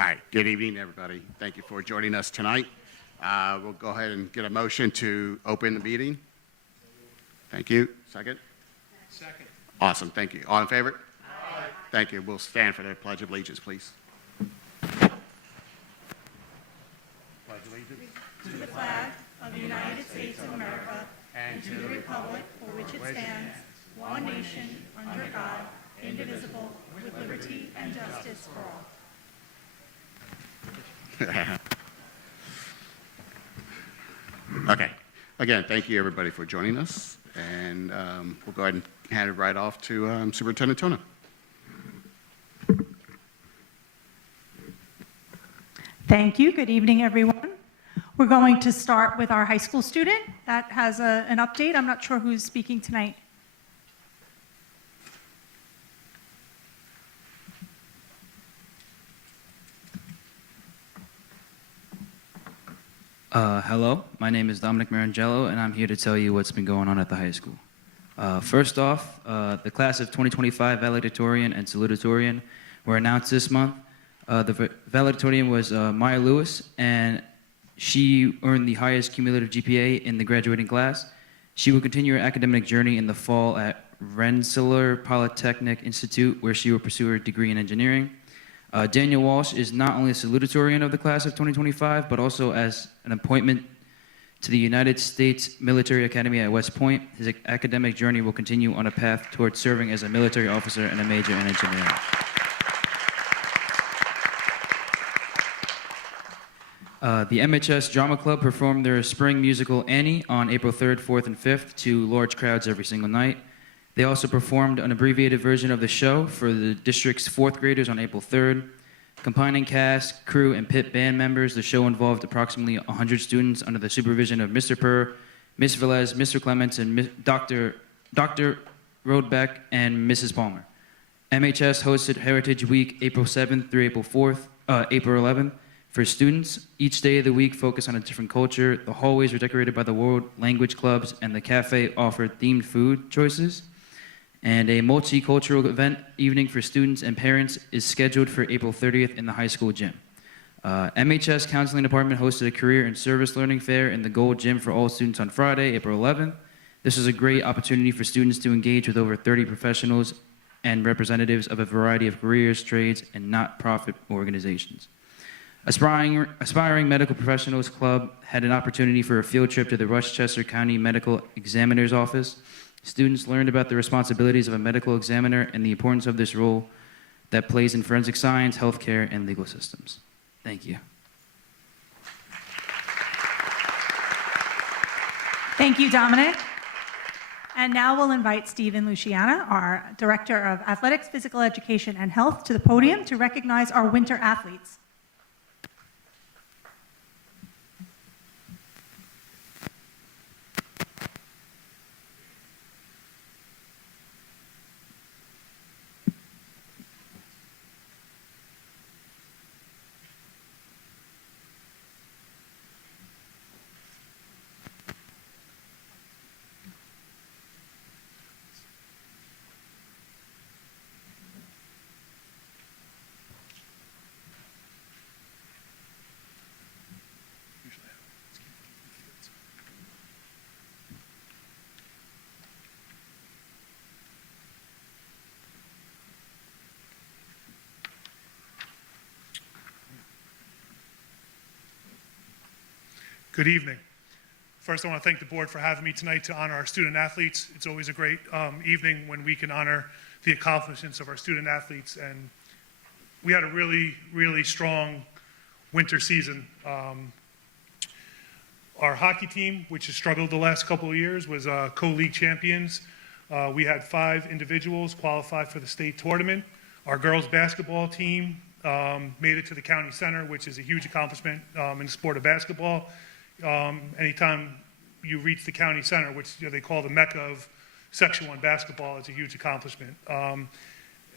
All right, good evening, everybody. Thank you for joining us tonight. We'll go ahead and get a motion to open the meeting. Thank you. Second? Second. Awesome, thank you. All in favor? Aye. Thank you. We'll stand for the Pledge of Allegiance, please. Pledge allegiance to the flag of the United States of America and to the republic for which it stands, one nation, under God, indivisible, with liberty and justice for all. Okay. Again, thank you, everybody, for joining us. And we'll go ahead and hand it right off to Superintendent Tona. Thank you. Good evening, everyone. We're going to start with our high school student that has an update. I'm not sure who's speaking tonight. Hello, my name is Dominic Marangello, and I'm here to tell you what's been going on at the high school. First off, the class of 2025 valedictorian and salutatorian were announced this month. The valedictorian was Maya Lewis, and she earned the highest cumulative GPA in the graduating class. She will continue her academic journey in the fall at Rensselaer Polytechnic Institute, where she will pursue her degree in engineering. Daniel Walsh is not only a salutatorian of the class of 2025, but also as an appointment to the United States Military Academy at West Point. His academic journey will continue on a path towards serving as a military officer and a major in engineering. The MHS Drama Club performed their spring musical Annie on April 3rd, 4th, and 5th to large crowds every single night. They also performed an abbreviated version of the show for the district's 4th graders on April 3rd. Combining cast, crew, and pit band members, the show involved approximately 100 students under the supervision of Mr. Purr, Ms. Velez, Mr. Clements, and Dr. Rodebeck, and Mrs. Palmer. MHS hosted Heritage Week April 7th through April 11th for students. Each day of the week focused on a different culture. The hallways were decorated by the world language clubs, and the cafe offered themed food choices. And a multicultural event evening for students and parents is scheduled for April 30th in the high school gym. MHS Counseling Department hosted a career and service learning fair in the Gold Gym for all students on Friday, April 11th. This was a great opportunity for students to engage with over 30 professionals and representatives of a variety of careers, trades, and not-profit organizations. Aspiring Medical Professionals Club had an opportunity for a field trip to the Westchester County Medical Examiner's Office. Students learned about the responsibilities of a medical examiner and the importance of this role that plays in forensic science, healthcare, and legal systems. Thank you. Thank you, Dominic. And now we'll invite Stephen Luciana, our Director of Athletics, Physical Education, and Health, to the podium to recognize our winter athletes. Good evening. First, I want to thank the board for having me tonight to honor our student athletes. It's always a great evening when we can honor the accomplishments of our student athletes. And we had a really, really strong winter season. Our hockey team, which has struggled the last couple of years, was co-league champions. We had 5 individuals qualify for the state tournament. Our girls basketball team made it to the county center, which is a huge accomplishment in the sport of basketball. Anytime you reach the county center, which they call the mecca of Section 1 basketball, it's a huge accomplishment. And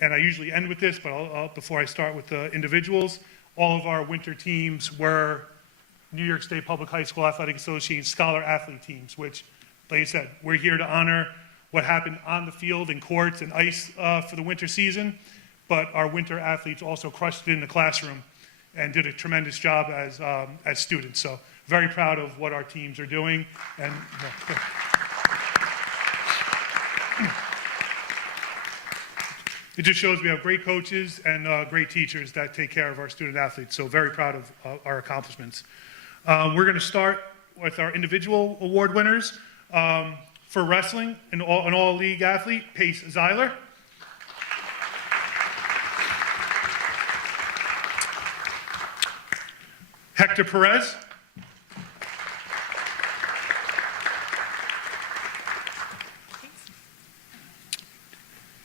I usually end with this, but before I start with the individuals, all of our winter teams were New York State Public High School Athletic Association scholar athlete teams, which, like I said, we're here to honor what happened on the field and courts and ice for the winter season, but our winter athletes also crushed it in the classroom. and did a tremendous job as students. So very proud of what our teams are doing. And it just shows we have great coaches and great teachers that take care of our student athletes. So very proud of our accomplishments. We're going to start with our individual award winners. For wrestling, an all-league athlete, Pace Zeiler. Hector Perez.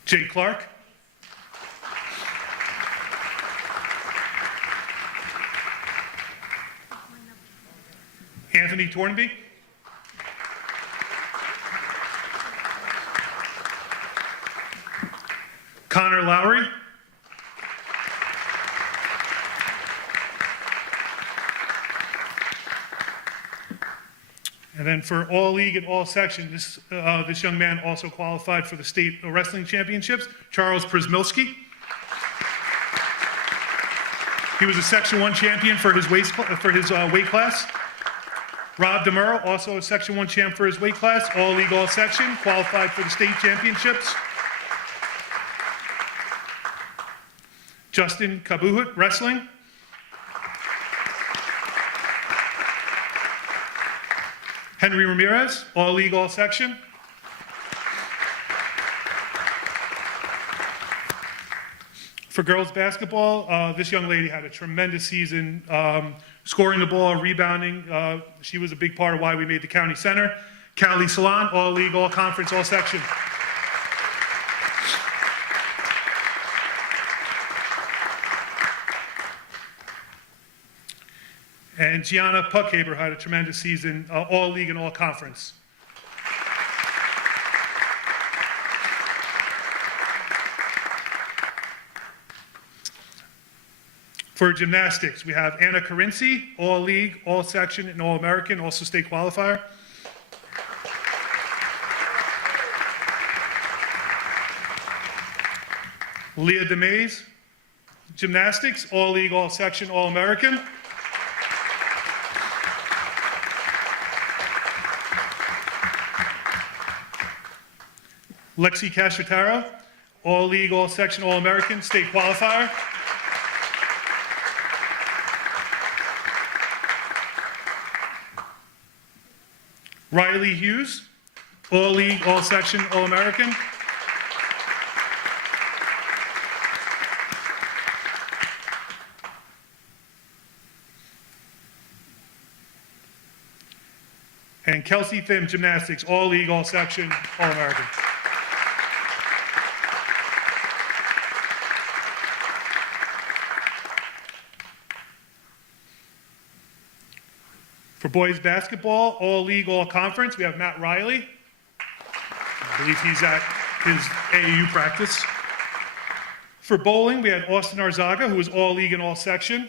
Jay Clark. Anthony Tornby. Connor Lowry. And then for all league and all section, this young man also qualified for the state wrestling championships, Charles Przmilski. He was a Section 1 champion for his weight class. Rob DeMuro, also a Section 1 champ for his weight class, all league, all section, qualified for the state championships. Justin Kabuhut, wrestling. Henry Ramirez, all league, all section. For girls basketball, this young lady had a tremendous season, scoring the ball, rebounding. She was a big part of why we made the county center. Callie Salon, all league, all conference, all section. And Gianna Puckhaber had a tremendous season, all league and all conference. For gymnastics, we have Anna Carinci, all league, all section, and all American, also state qualifier. Leah DeMays, gymnastics, all league, all section, all American. Lexi Cacciataro, all league, all section, all American, state qualifier. Riley Hughes, all league, all section, all American. And Kelsey Thim, gymnastics, all league, all section, all American. For boys basketball, all league, all conference, we have Matt Riley. I believe he's at his AAU practice. For bowling, we had Austin Arzaga, who was all league and all section.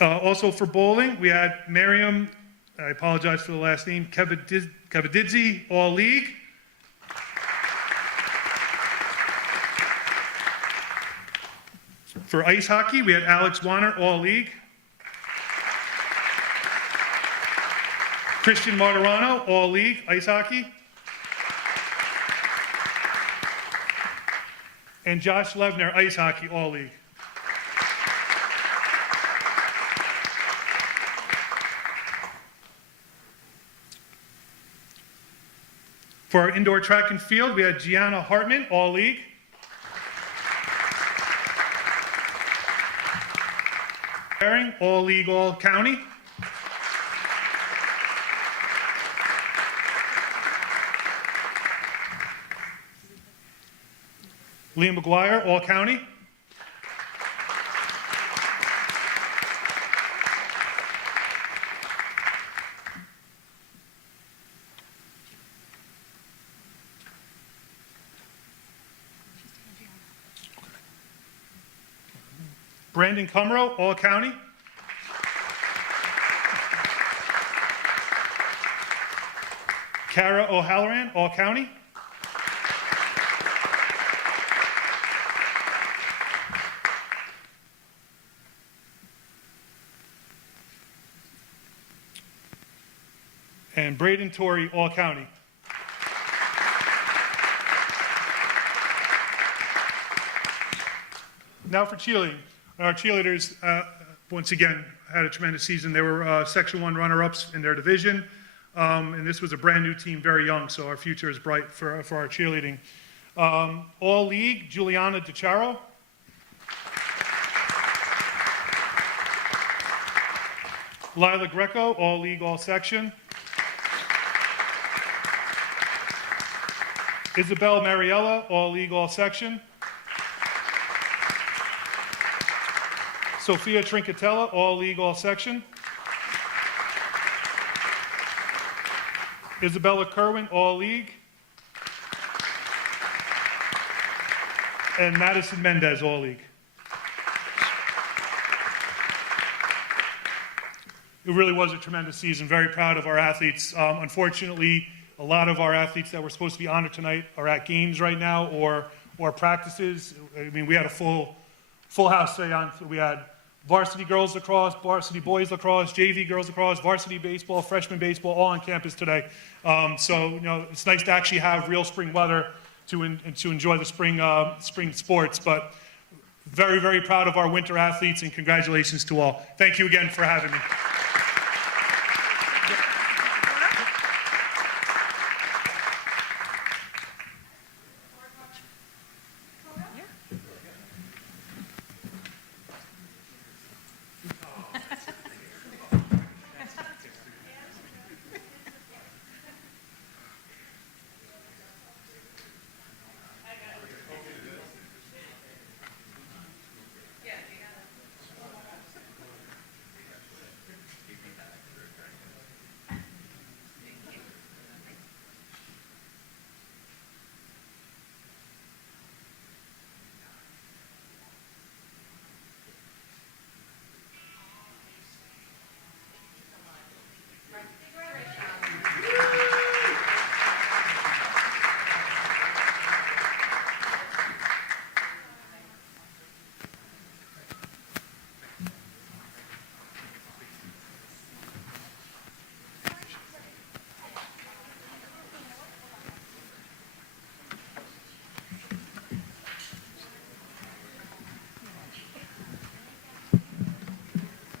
Also for bowling, we had Miriam, I apologize for the last name, Kavadidze, all league. For ice hockey, we had Alex Warner, all league. Christian Martirano, all league, ice hockey. And Josh Levner, ice hockey, all league. For our indoor track and field, we had Gianna Hartman, all league. All league, all county. Liam McGuire, all county. Brandon Cumro, all county. Kara O'Halloran, all county. and Braden Torrey, All-County. Now for cheerleading. Our cheerleaders, once again, had a tremendous season. They were Section 1 runner-ups in their division, and this was a brand-new team, very young, so our future is bright for our cheerleading. All League, Juliana DiCharo. Lila Greco, All League, All Section. Isabel Mariella, All League, All Section. Sophia Trincatella, All League, All Section. Isabella Kerwin, All League. And Madison Mendez, All League. It really was a tremendous season. Very proud of our athletes. Unfortunately, a lot of our athletes that were supposed to be honored tonight are at games right now or practices. I mean, we had a full house today. We had varsity girls lacrosse, varsity boys lacrosse, JV girls lacrosse, varsity baseball, freshman baseball, all on campus today. So, you know, it's nice to actually have real spring weather to enjoy the spring sports. But very, very proud of our winter athletes, and congratulations to all. Thank you again for having me.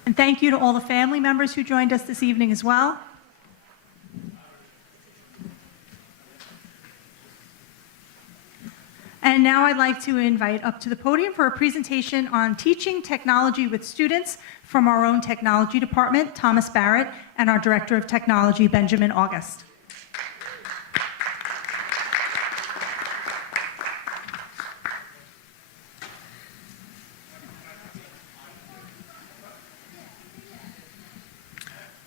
And thank you to all the family members who joined us this evening as well. And now I'd like to invite up to the podium for a presentation on teaching technology with students from our own technology department, Thomas Barrett, and our Director of Technology, Benjamin August.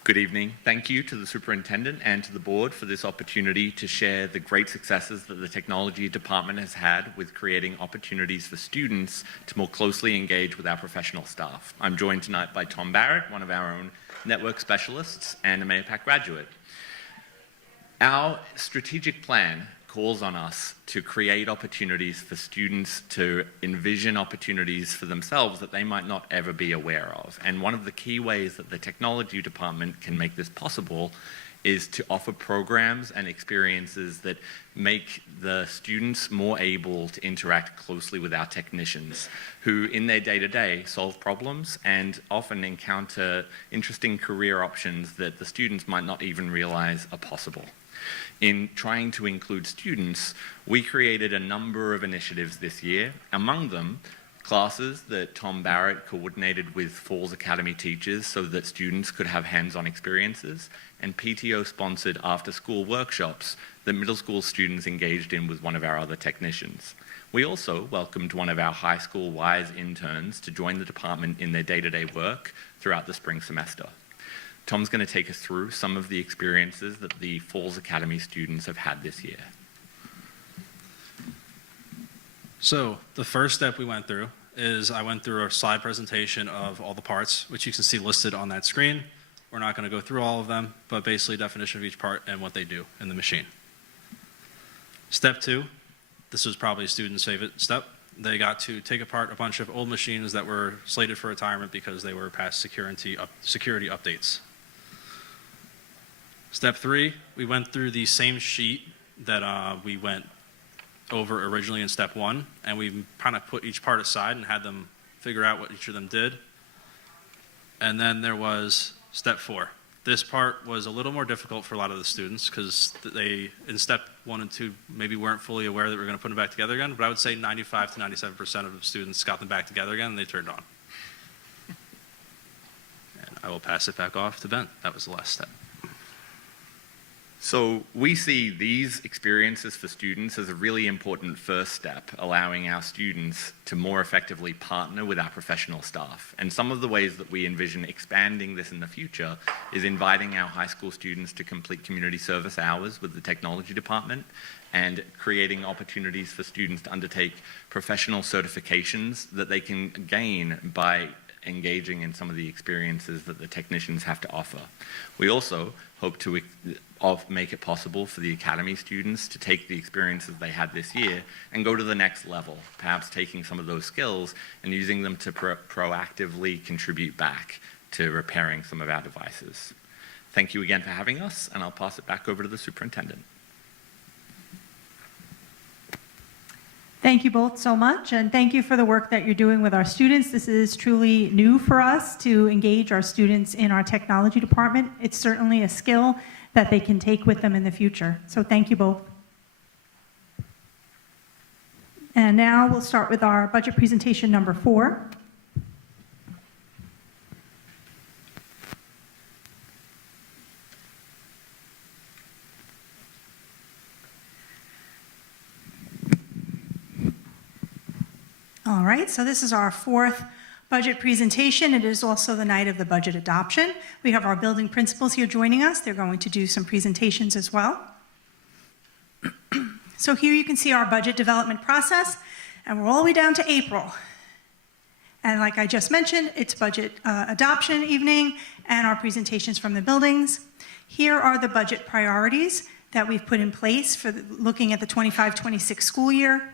Good evening. Thank you to the Superintendent and to the Board for this opportunity to share the great successes that the Technology Department has had with creating opportunities for students to more closely engage with our professional staff. I'm joined tonight by Tom Barrett, one of our own network specialists and a Mahopac graduate. Our strategic plan calls on us to create opportunities for students to envision opportunities for themselves that they might not ever be aware of. And one of the key ways that the technology department can make this possible is to offer programs and experiences that make the students more able to interact closely with our technicians, who in their day-to-day solve problems and often encounter interesting career options that the students might not even realize are possible. In trying to include students, we created a number of initiatives this year, among them classes that Tom Barrett coordinated with Falls Academy teachers so that students could have hands-on experiences, and PTO-sponsored after-school workshops that middle school students engaged in with one of our other technicians. We also welcomed one of our high school WISE interns to join the department in their day-to-day work throughout the spring semester. Tom's going to take us through some of the experiences that the Falls Academy students have had this year. So the first step we went through is I went through a slide presentation of all the parts, which you can see listed on that screen. We're not going to go through all of them, but basically definition of each part and what they do in the machine. Step 2, this was probably a student's favorite step. They got to take apart a bunch of old machines that were slated for retirement because they were past security updates. Step 3, we went through the same sheet that we went over originally in step 1, and we kind of put each part aside and had them figure out what each of them did. And then there was step 4. This part was a little more difficult for a lot of the students because they, in step 1 and 2, maybe weren't fully aware that we were going to put them back together again, but I would say 95 to 97% of the students got them back together again and they turned on. And I will pass it back off to Ben. That was the last step. So we see these experiences for students as a really important first step, allowing our students to more effectively partner with our professional staff. And some of the ways that we envision expanding this in the future is inviting our high school students to complete community service hours with the technology department and creating opportunities for students to undertake professional certifications that they can gain by engaging in some of the experiences that the technicians have to offer. We also hope to make it possible for the academy students to take the experiences they had this year and go to the next level, perhaps taking some of those skills and using them to proactively contribute back to repairing some of our devices. Thank you again for having us, and I'll pass it back over to the superintendent. Thank you both so much, and thank you for the work that you're doing with our students. This is truly new for us to engage our students in our technology department. It's certainly a skill that they can take with them in the future. So thank you both. And now we'll start with our budget presentation number 4. All right, so this is our 4th budget presentation. It is also the night of the budget adoption. We have our building principals here joining us. They're going to do some presentations as well. So here you can see our budget development process, and we're all the way down to April. And like I just mentioned, it's budget adoption evening and our presentations from the buildings. Here are the budget priorities that we've put in place for looking at the 25-26 school year,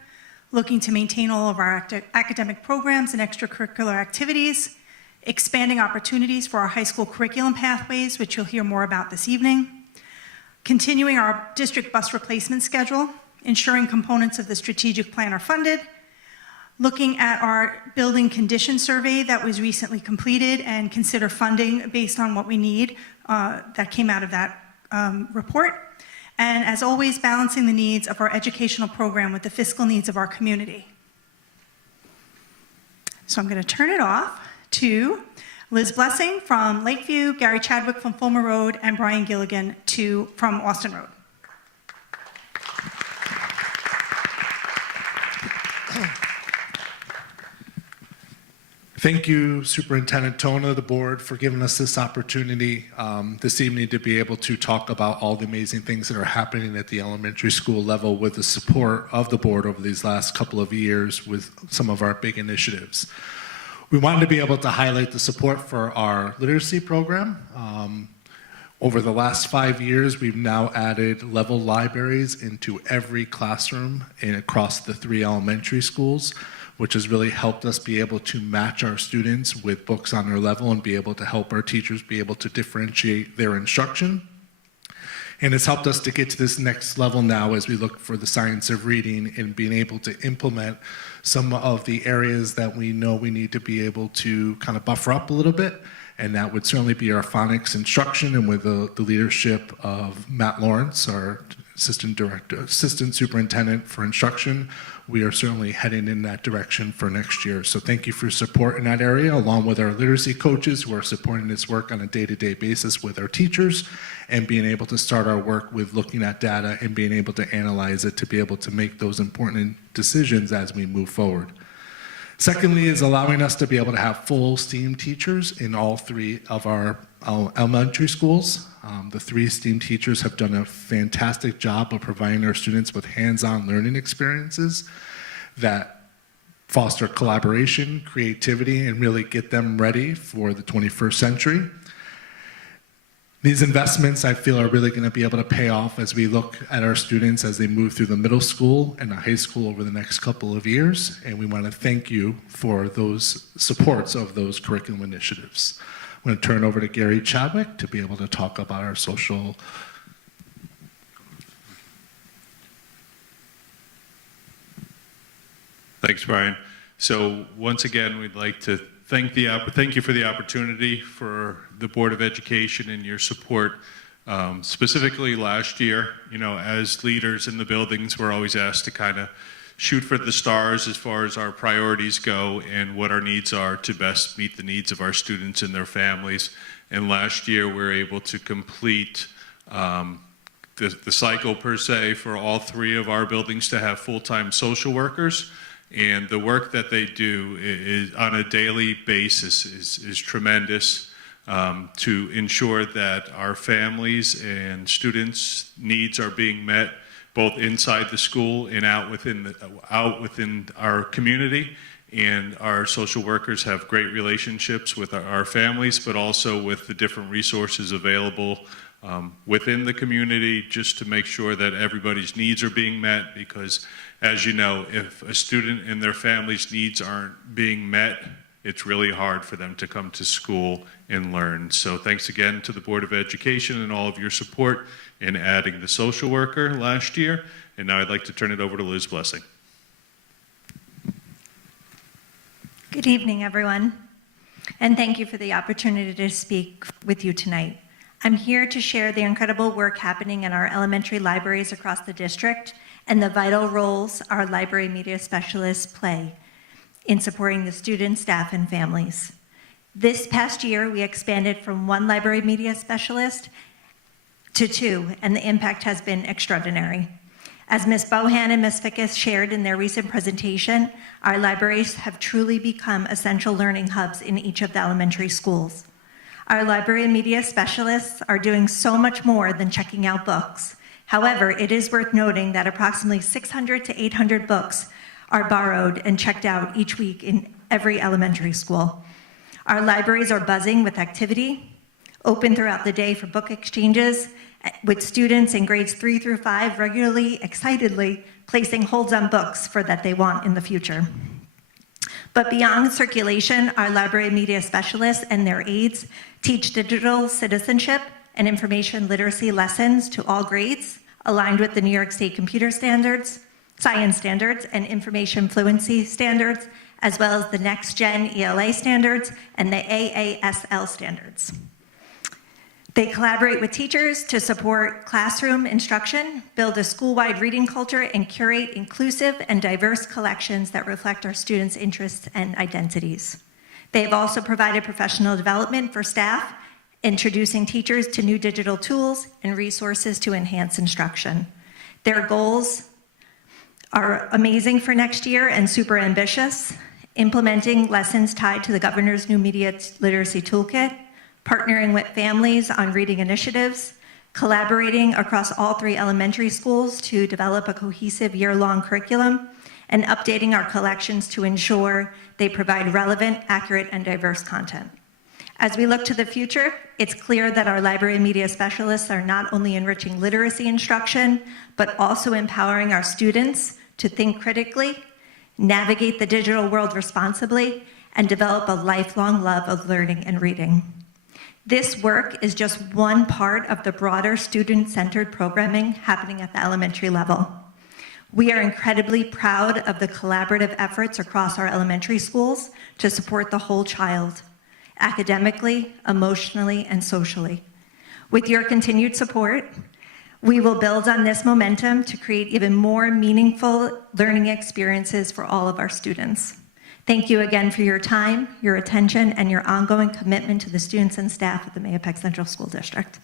looking to maintain all of our academic programs and extracurricular activities, expanding opportunities for our high school curriculum pathways, which you'll hear more about this evening, continuing our district bus replacement schedule, ensuring components of the strategic plan are funded, looking at our building condition survey that was recently completed and consider funding based on what we need that came out of that report. And as always, balancing the needs of our educational program with the fiscal needs of our community. So I'm going to turn it off to Liz Blessing from Lakeview, Gary Chadwick from Fulmer Road, and Brian Gilligan from Austin Road. Thank you, Superintendent Tona, the board, for giving us this opportunity this evening to be able to talk about all the amazing things that are happening at the elementary school level with the support of the board over these last couple of years with some of our big initiatives. We wanted to be able to highlight the support for our literacy program. Over the last 5 years, we've now added level libraries into every classroom across the 3 elementary schools, which has really helped us be able to match our students with books on their level and be able to help our teachers be able to differentiate their instruction. And it's helped us to get to this next level now as we look for the science of reading and being able to implement some of the areas that we know we need to be able to kind of buffer up a little bit. And that would certainly be our phonics instruction, and with the leadership of Matt Lawrence, our assistant superintendent for instruction, we are certainly heading in that direction for next year. So thank you for your support in that area, along with our literacy coaches who are supporting this work on a day-to-day basis with our teachers, and being able to start our work with looking at data and being able to analyze it to be able to make those important decisions as we move forward. Secondly is allowing us to be able to have full STEAM teachers in all 3 of our elementary schools. The 3 STEAM teachers have done a fantastic job of providing our students with hands-on learning experiences that foster collaboration, creativity, and really get them ready for the 21st century. These investments, I feel, are really going to be able to pay off as we look at our students as they move through the middle school and the high school over the next couple of years. And we want to thank you for those supports of those curriculum initiatives. I'm going to turn over to Gary Chadwick to be able to talk about our social Thanks, Brian. So once again, we'd like to thank you for the opportunity for the Board of Education and your support. Specifically last year, as leaders in the buildings, we're always asked to kind of shoot for the stars as far as our priorities go and what our needs are to best meet the needs of our students and their families. And last year, we were able to complete the cycle per se for all 3 of our buildings to have full-time social workers. And the work that they do is on a daily basis is tremendous to ensure that our families and students' needs are being met both inside the school and out within our community. And our social workers have great relationships with our families, but also with the different resources available within the community, just to make sure that everybody's needs are being met. Because, as you know, if a student and their family's needs aren't being met, it's really hard for them to come to school and learn. So thanks again to the Board of Education and all of your support in adding the social worker last year. And now I'd like to turn it over to Liz Blessing. Good evening, everyone, and thank you for the opportunity to speak with you tonight. I'm here to share the incredible work happening in our elementary libraries across the district and the vital roles our library media specialists play in supporting the students, staff, and families. This past year, we expanded from 1 library media specialist to 2, and the impact has been extraordinary. As Ms. Bohan and Ms. Fickus shared in their recent presentation, our libraries have truly become essential learning hubs in each of the elementary schools. Our library media specialists are doing so much more than checking out books. However, it is worth noting that approximately 600 to 800 books are borrowed and checked out each week in every elementary school. Our libraries are buzzing with activity, open throughout the day for book exchanges, with students in grades 3 through 5 regularly, excitedly placing holds on books that they want in the future. But beyond circulation, our library media specialists and their aides teach digital citizenship and information literacy lessons to all grades, aligned with the New York State computer standards, science standards, and information fluency standards, as well as the Next Gen ELA standards and the AASL standards. They collaborate with teachers to support classroom instruction, build a school-wide reading culture, and curate inclusive and diverse collections that reflect our students' interests and identities. They have also provided professional development for staff, introducing teachers to new digital tools and resources to enhance instruction. Their goals are amazing for next year and super ambitious, implementing lessons tied to the governor's new media literacy toolkit, partnering with families on reading initiatives, collaborating across all 3 elementary schools to develop a cohesive year-long curriculum, and updating our collections to ensure they provide relevant, accurate, and diverse content. As we look to the future, it's clear that our library media specialists are not only enriching literacy instruction, but also empowering our students to think critically, navigate the digital world responsibly, and develop a lifelong love of learning and reading. This work is just one part of the broader student-centered programming happening at the elementary level. We are incredibly proud of the collaborative efforts across our elementary schools to support the whole child, academically, emotionally, and socially. With your continued support, we will build on this momentum to create even more meaningful learning experiences for all of our students. Thank you again for your time, your attention, and your ongoing commitment to the students and staff of the Mahopac Central School District.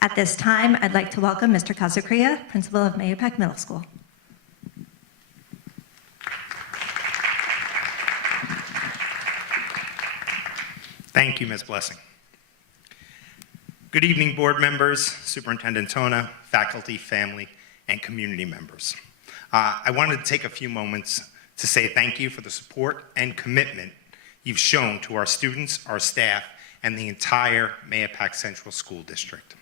At this time, I'd like to welcome Mr. Kazakria, principal of Mahopac Middle School. Thank you, Ms. Blessing. Good evening, board members, Superintendent Tona, faculty, family, and community members. I wanted to take a few moments to say thank you for the support and commitment you've shown to our students, our staff, and the entire Mahopac Central School District.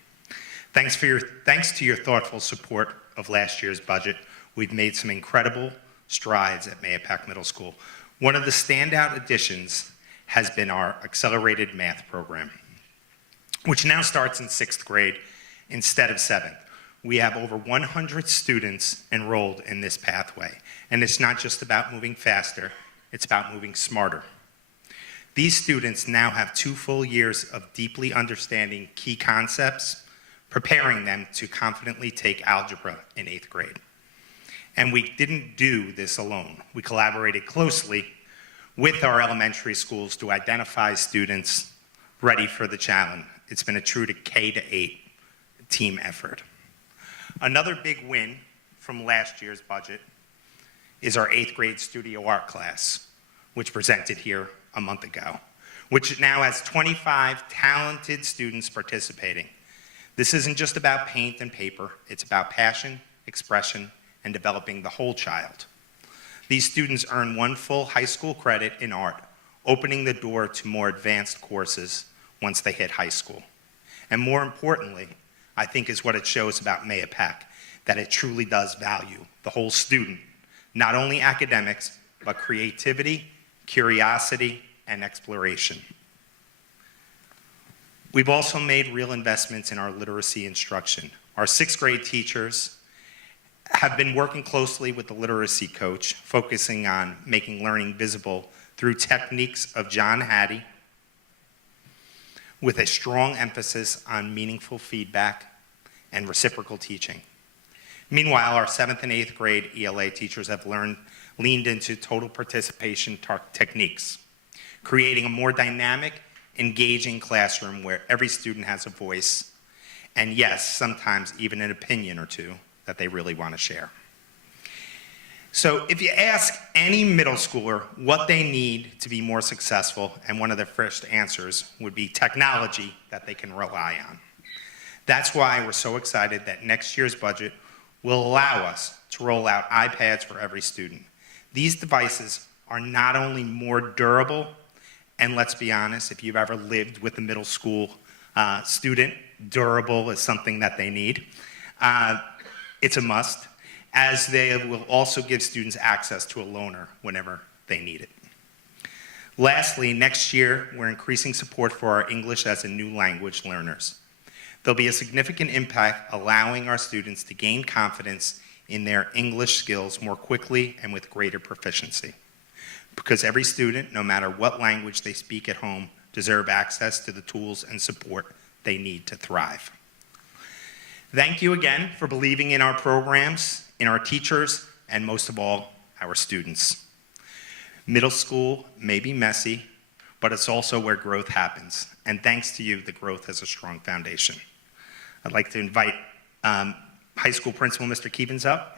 Thanks to your thoughtful support of last year's budget, we've made some incredible strides at Mahopac Middle School. One of the standout additions has been our accelerated math program, which now starts in 6th grade instead of 7th. we have over 100 students enrolled in this pathway. And it's not just about moving faster, it's about moving smarter. These students now have 2 full years of deeply understanding key concepts, preparing them to confidently take algebra in 8th grade. And we didn't do this alone. We collaborated closely with our elementary schools to identify students ready for the challenge. It's been a true to K-8 team effort. Another big win from last year's budget is our 8th grade studio art class, which presented here a month ago, which now has 25 talented students participating. This isn't just about paint and paper, it's about passion, expression, and developing the whole child. These students earn 1 full high school credit in art, opening the door to more advanced courses once they hit high school. And more importantly, I think is what it shows about Mahopac, that it truly does value the whole student, not only academics, but creativity, curiosity, and exploration. We've also made real investments in our literacy instruction. Our 6th grade teachers have been working closely with the literacy coach, focusing on making learning visible through techniques of John Hattie, with a strong emphasis on meaningful feedback and reciprocal teaching. Meanwhile, our 7th and 8th grade ELA teachers have leaned into total participation techniques, creating a more dynamic, engaging classroom where every student has a voice, and yes, sometimes even an opinion or two that they really want to share. So if you ask any middle schooler what they need to be more successful, and one of their first answers would be technology that they can rely on. That's why we're so excited that next year's budget will allow us to roll out iPads for every student. These devices are not only more durable, and let's be honest, if you've ever lived with a middle school student, durable is something that they need. It's a must, as they will also give students access to a loaner whenever they need it. Lastly, next year, we're increasing support for our English as a new language learners. There'll be a significant impact allowing our students to gain confidence in their English skills more quickly and with greater proficiency. Because every student, no matter what language they speak at home, deserve access to the tools and support they need to thrive. Thank you again for believing in our programs, in our teachers, and most of all, our students. Middle school may be messy, but it's also where growth happens. And thanks to you, the growth has a strong foundation. I'd like to invite high school principal, Mr. Keevens, up.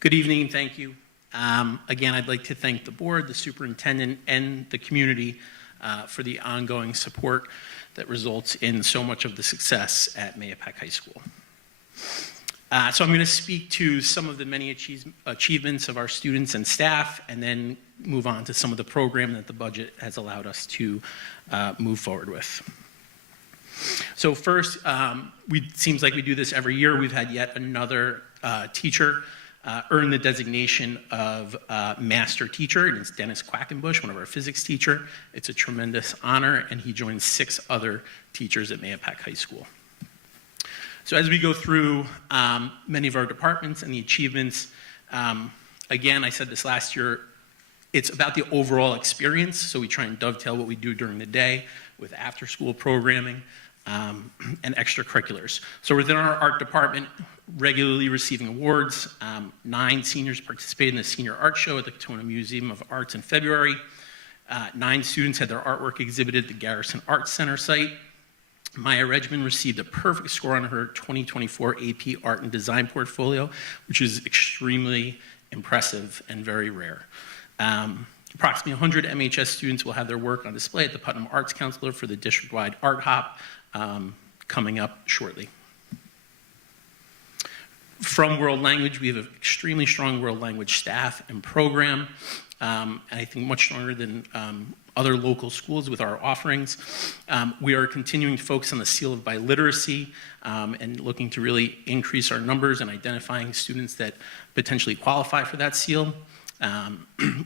Good evening, thank you. Again, I'd like to thank the board, the superintendent, and the community for the ongoing support that results in so much of the success at Mahopac High School. So I'm going to speak to some of the many achievements of our students and staff, and then move on to some of the program that the budget has allowed us to move forward with. So first, it seems like we do this every year. We've had yet another teacher earn the designation of master teacher, and it's Dennis Quackenbush, one of our physics teacher. It's a tremendous honor, and he joins 6 other teachers at Mahopac High School. So as we go through many of our departments and the achievements, again, I said this last year, it's about the overall experience, so we try and dovetail what we do during the day with after-school programming and extracurriculars. So within our art department, regularly receiving awards. 9 seniors participated in the Senior Art Show at the Katona Museum of Arts in February. 9 students had their artwork exhibited at the Garrison Arts Center site. Maya Regman received a perfect score on her 2024 AP Art and Design portfolio, which is extremely impressive and very rare. Approximately 100 MHS students will have their work on display at the Putnam Arts Council for the district-wide Art Hop coming up shortly. From World Language, we have an extremely strong World Language staff and program. and I think much stronger than other local schools with our offerings. We are continuing to focus on the seal of biliteracy and looking to really increase our numbers and identifying students that potentially qualify for that seal.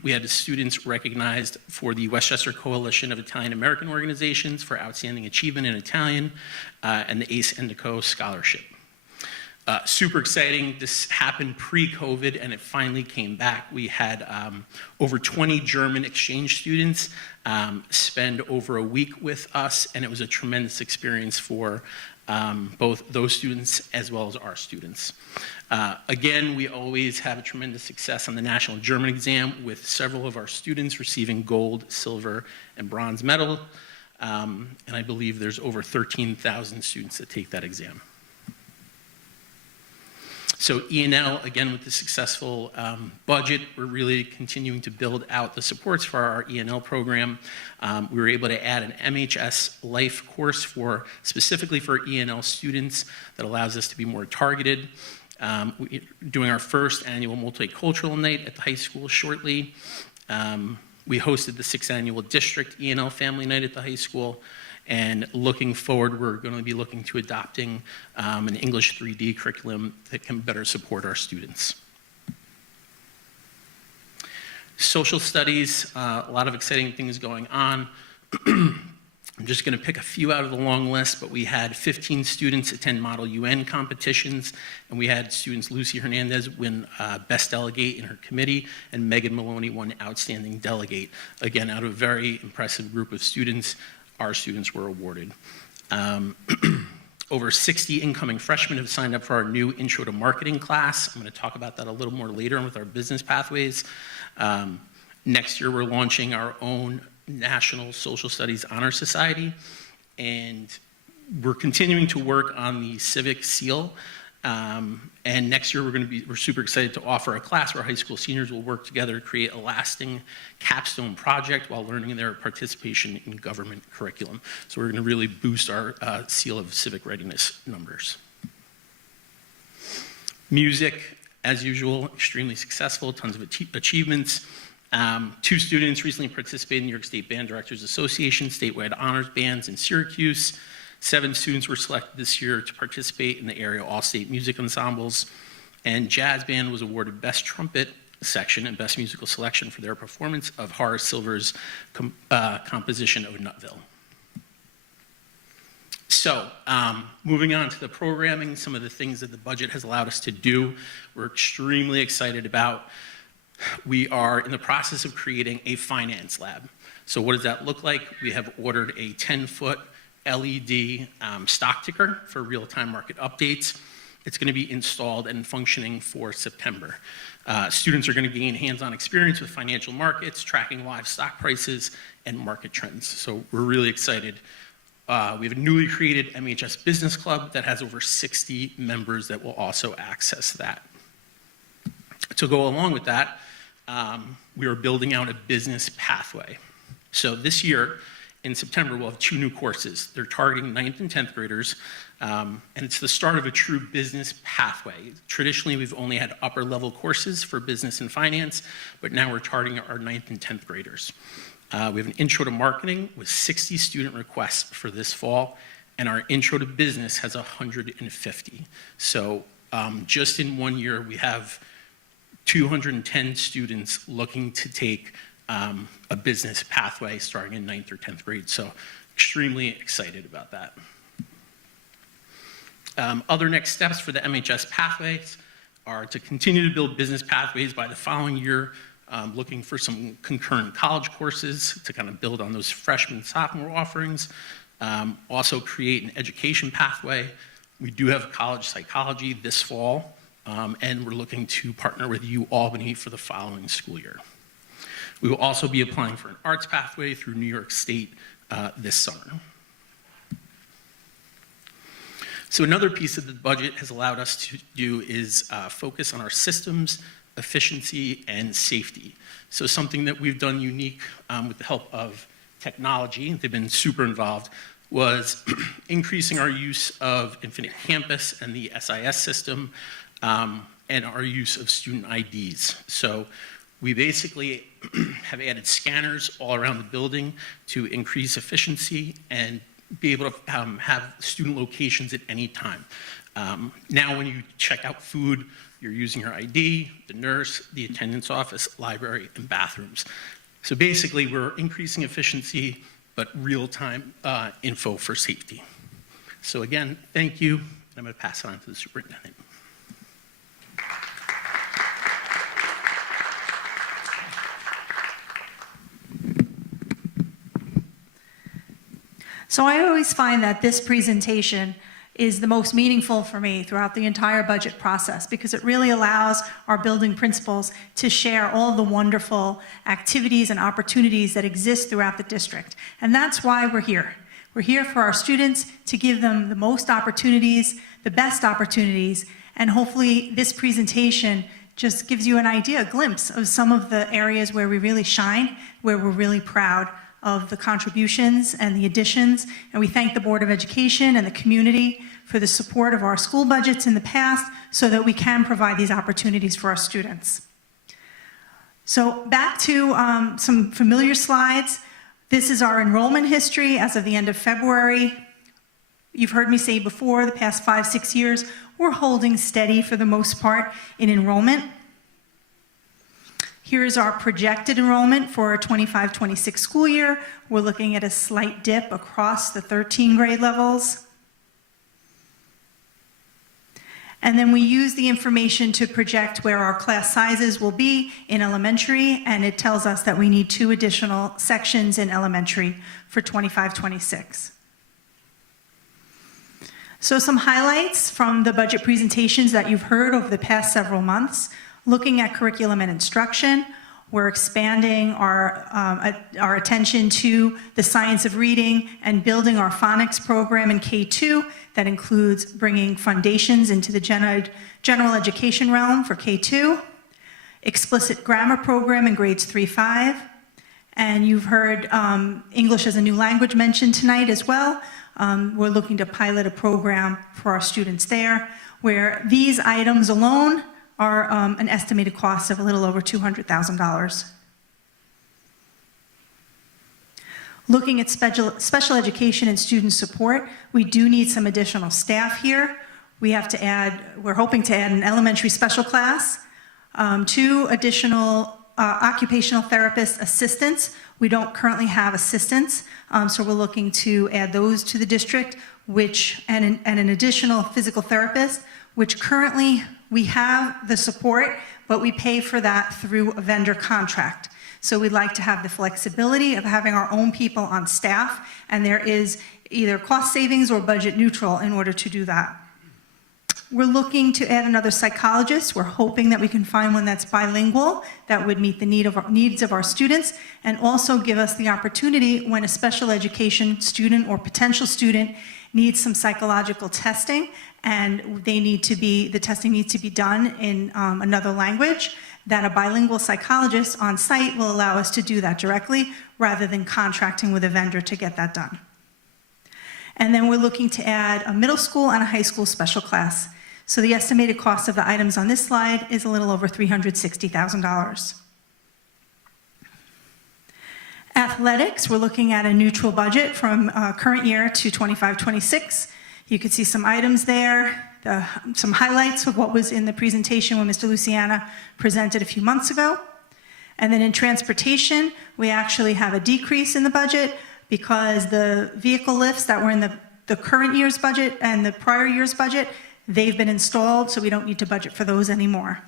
We had students recognized for the Westchester Coalition of Italian American Organizations for outstanding achievement in Italian and the Ace Endico Scholarship. Super exciting. This happened pre-COVID and it finally came back. We had over 20 German exchange students spend over a week with us, and it was a tremendous experience for both those students as well as our students. Again, we always have a tremendous success on the National German exam with several of our students receiving gold, silver, and bronze medal. And I believe there's over 13,000 students that take that exam. So E&L, again, with the successful budget, we're really continuing to build out the supports for our E&L program. We were able to add an MHS Life course specifically for E&L students that allows us to be more targeted. We're doing our first annual multicultural night at the high school shortly. We hosted the 6th annual district E&L family night at the high school. And looking forward, we're going to be looking to adopting an English 3D curriculum that can better support our students. Social studies, a lot of exciting things going on. I'm just going to pick a few out of the long list, but we had 15 students attend Model UN competitions, and we had students Lucy Hernandez win Best Delegate in her committee, and Megan Maloney won Outstanding Delegate. Again, out of a very impressive group of students, our students were awarded. Over 60 incoming freshmen have signed up for our new Intro to Marketing class. I'm going to talk about that a little more later with our business pathways. Next year, we're launching our own National Social Studies Honor Society, and we're continuing to work on the Civic Seal. And next year, we're super excited to offer a class where high school seniors will work together to create a lasting capstone project while learning their participation in government curriculum. So we're going to really boost our Seal of Civic Readiness numbers. Music, as usual, extremely successful, tons of achievements. 2 students recently participated in New York State Band Directors Association statewide honors bands in Syracuse. 7 students were selected this year to participate in the area all-state music ensembles, and Jazz Band was awarded Best Trumpet Section and Best Musical Selection for their performance of Horace Silver's composition of Nutville. So, moving on to the programming, some of the things that the budget has allowed us to do, we're extremely excited about. We are in the process of creating a finance lab. So what does that look like? We have ordered a 10-foot LED stock ticker for real-time market updates. It's going to be installed and functioning for September. Students are going to gain hands-on experience with financial markets, tracking live stock prices, and market trends. So we're really excited. We have a newly created MHS Business Club that has over 60 members that will also access that. To go along with that, we are building out a business pathway. So this year, in September, we'll have 2 new courses. They're targeting 9th and 10th graders, and it's the start of a true business pathway. Traditionally, we've only had upper-level courses for business and finance, but now we're targeting our 9th and 10th graders. We have an Intro to Marketing with 60 student requests for this fall, and our Intro to Business has 150. So just in 1 year, we have 210 students looking to take a business pathway starting in 9th or 10th grade. So extremely excited about that. Other next steps for the MHS pathways are to continue to build business pathways by the following year, looking for some concurrent college courses to kind of build on those freshman, sophomore offerings. Also create an education pathway. We do have college psychology this fall, and we're looking to partner with UAlbany for the following school year. We will also be applying for an arts pathway through New York State this summer. So another piece of the budget has allowed us to do is focus on our systems, efficiency, and safety. So something that we've done unique with the help of technology, they've been super involved, was increasing our use of Infinite Campus and the SIS system, and our use of student IDs. So We basically have added scanners all around the building to increase efficiency and be able to have student locations at any time. Now when you check out food, you're using your ID, the nurse, the attendance office, library, and bathrooms. So basically, we're increasing efficiency, but real-time info for safety. So again, thank you, and I'm going to pass it on to the superintendent. So I always find that this presentation is the most meaningful for me throughout the entire budget process because it really allows our building principals to share all the wonderful activities and opportunities that exist throughout the district. And that's why we're here. We're here for our students to give them the most opportunities, the best opportunities, and hopefully this presentation just gives you an idea, a glimpse of some of the areas where we really shine, where we're really proud of the contributions and the additions. And we thank the Board of Education and the community for the support of our school budgets in the past so that we can provide these opportunities for our students. So back to some familiar slides. This is our enrollment history as of the end of February. You've heard me say before, the past 5-6 years, we're holding steady for the most part in enrollment. Here's our projected enrollment for our 25-26 school year. We're looking at a slight dip across the 13 grade levels. And then we use the information to project where our class sizes will be in elementary, and it tells us that we need 2 additional sections in elementary for 25-26. So some highlights from the budget presentations that you've heard over the past several months. Looking at curriculum and instruction, we're expanding our attention to the science of reading and building our phonics program in K2 that includes bringing foundations into the general education realm for K2, explicit grammar program in grades 3-5, and you've heard English as a new language mentioned tonight as well. We're looking to pilot a program for our students there where these items alone are an estimated cost of a little over $200,000. Looking at special education and student support, we do need some additional staff here. We're hoping to add an elementary special class, 2 additional occupational therapist assistants. We don't currently have assistants, so we're looking to add those to the district, and an additional physical therapist, which currently we have the support, but we pay for that through a vendor contract. So we'd like to have the flexibility of having our own people on staff, and there is either cost savings or budget neutral in order to do that. We're looking to add another psychologist. We're hoping that we can find one that's bilingual, that would meet the needs of our students, and also give us the opportunity when a special education student or potential student needs some psychological testing, and the testing needs to be done in another language, that a bilingual psychologist on site will allow us to do that directly rather than contracting with a vendor to get that done. And then we're looking to add a middle school and a high school special class. So the estimated cost of the items on this slide is a little over $360,000. Athletics, we're looking at a neutral budget from current year to 25-26. You can see some items there, some highlights of what was in the presentation when Mr. Luciana presented a few months ago. And then in transportation, we actually have a decrease in the budget because the vehicle lifts that were in the current year's budget and the prior year's budget, they've been installed, so we don't need to budget for those anymore.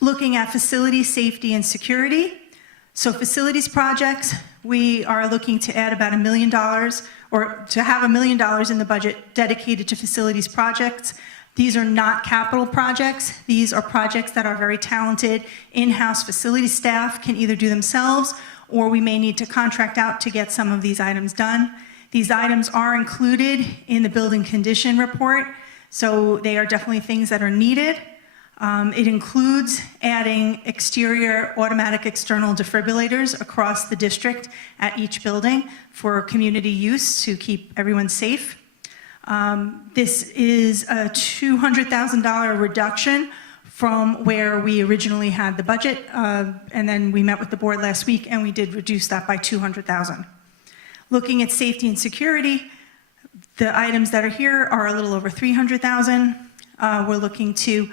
Looking at facility safety and security. So facilities projects, we are looking to add about $1 million, or to have $1 million in the budget dedicated to facilities projects. These are not capital projects. These are projects that our very talented in-house facility staff can either do themselves, or we may need to contract out to get some of these items done. These items are included in the building condition report, so they are definitely things that are needed. It includes adding exterior automatic external defibrillators across the district at each building for community use to keep everyone safe. This is a $200,000 reduction from where we originally had the budget, and then we met with the board last week, and we did reduce that by $200,000. Looking at safety and security, the items that are here are a little over $300,000. We're looking to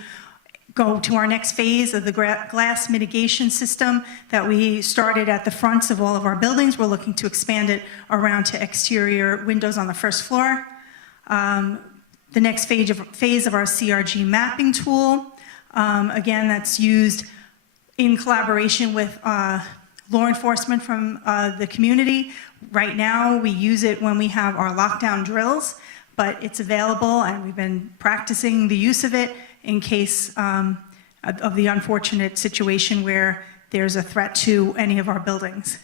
go to our next phase of the glass mitigation system that we started at the fronts of all of our buildings. We're looking to expand it around to exterior windows on the first floor. The next phase of our CRG mapping tool. Again, that's used in collaboration with law enforcement from the community. Right now, we use it when we have our lockdown drills, but it's available, and we've been practicing the use of it in case of the unfortunate situation where there's a threat to any of our buildings.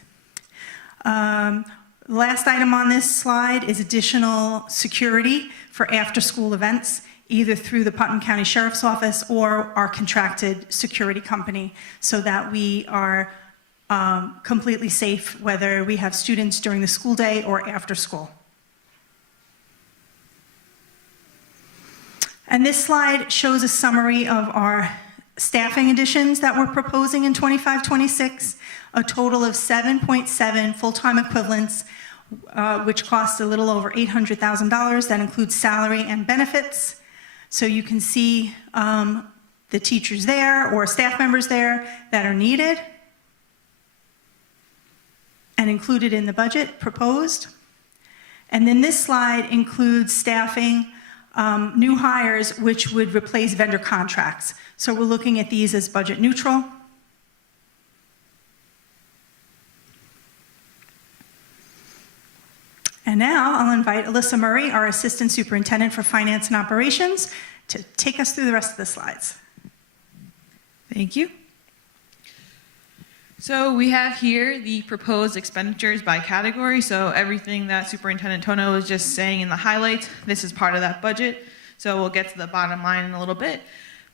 Last item on this slide is additional security for after-school events, either through the Putnam County Sheriff's Office or our contracted security company, so that we are completely safe whether we have students during the school day or after school. And this slide shows a summary of our staffing additions that we're proposing in 25-26, a total of 7.7 full-time equivalents, which cost a little over $800,000. That includes salary and benefits. So you can see the teachers there or staff members there that are needed and included in the budget proposed. And then this slide includes staffing new hires, which would replace vendor contracts. So we're looking at these as budget neutral. And now I'll invite Alyssa Murray, our Assistant Superintendent for Finance and Operations, to take us through the rest of the slides. Thank you. So we have here the proposed expenditures by category. So everything that Superintendent Tono was just saying in the highlights, this is part of that budget. So we'll get to the bottom line in a little bit.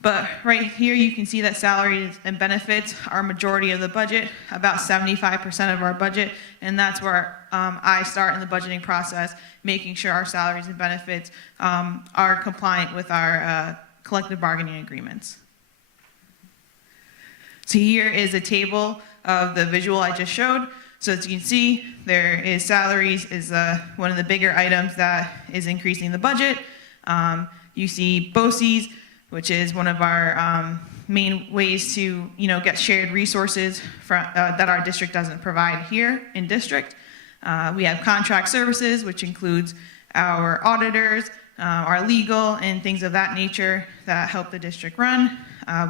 But right here you can see that salaries and benefits are majority of the budget, about 75% of our budget. And that's where I start in the budgeting process, making sure our salaries and benefits are compliant with our collective bargaining agreements. So here is a table of the visual I just showed. So as you can see, there is salaries is one of the bigger items that is increasing the budget. You see BOCEs, which is one of our main ways to get shared resources that our district doesn't provide here in district. We have contract services, which includes our auditors, our legal, and things of that nature that help the district run.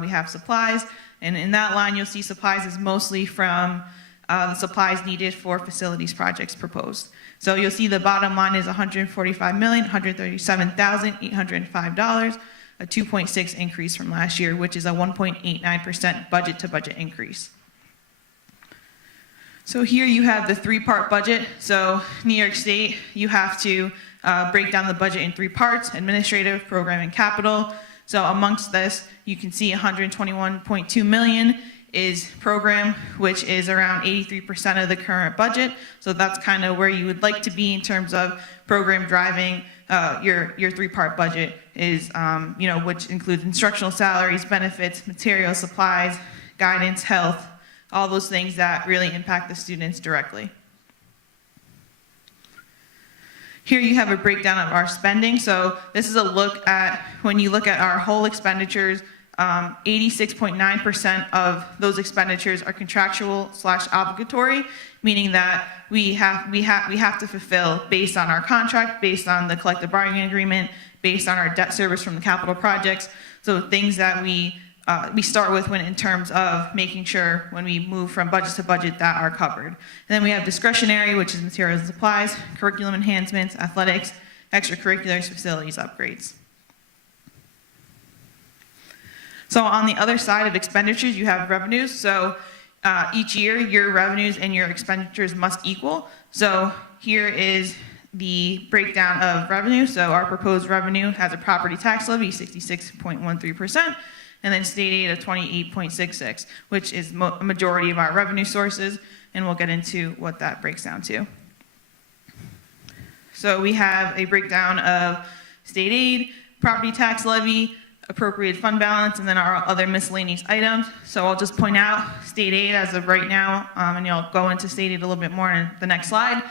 We have supplies. And in that line, you'll see supplies is mostly from the supplies needed for facilities projects proposed. So you'll see the bottom line is $145,137,805, a 2.6 increase from last year, which is a 1.89% budget to budget increase. So here you have the three-part budget. So New York State, you have to break down the budget in three parts: administrative, program, and capital. So amongst this, you can see $121.2 million is program, which is around 83% of the current budget. So that's kind of where you would like to be in terms of program driving your three-part budget is, which includes instructional salaries, benefits, materials, supplies, guidance, health, all those things that really impact the students directly. Here you have a breakdown of our spending. So this is a look at, when you look at our whole expenditures, 86.9% of those expenditures are contractual/obligatory, meaning that we have to fulfill based on our contract, based on the collective bargaining agreement, based on our debt service from the capital projects. So things that we start with when in terms of making sure when we move from budget to budget that are covered. And then we have discretionary, which is materials and supplies, curriculum enhancements, athletics, extracurriculars, facilities upgrades. So on the other side of expenditures, you have revenues. So each year, your revenues and your expenditures must equal. So here is the breakdown of revenue. So our proposed revenue has a property tax levy, 66.13%. And then state aid of 28.66, which is a majority of our revenue sources, and we'll get into what that breaks down to. So we have a breakdown of state aid, property tax levy, appropriate fund balance, and then our other miscellaneous items. So I'll just point out state aid as of right now, and you'll go into state aid a little bit more in the next slide.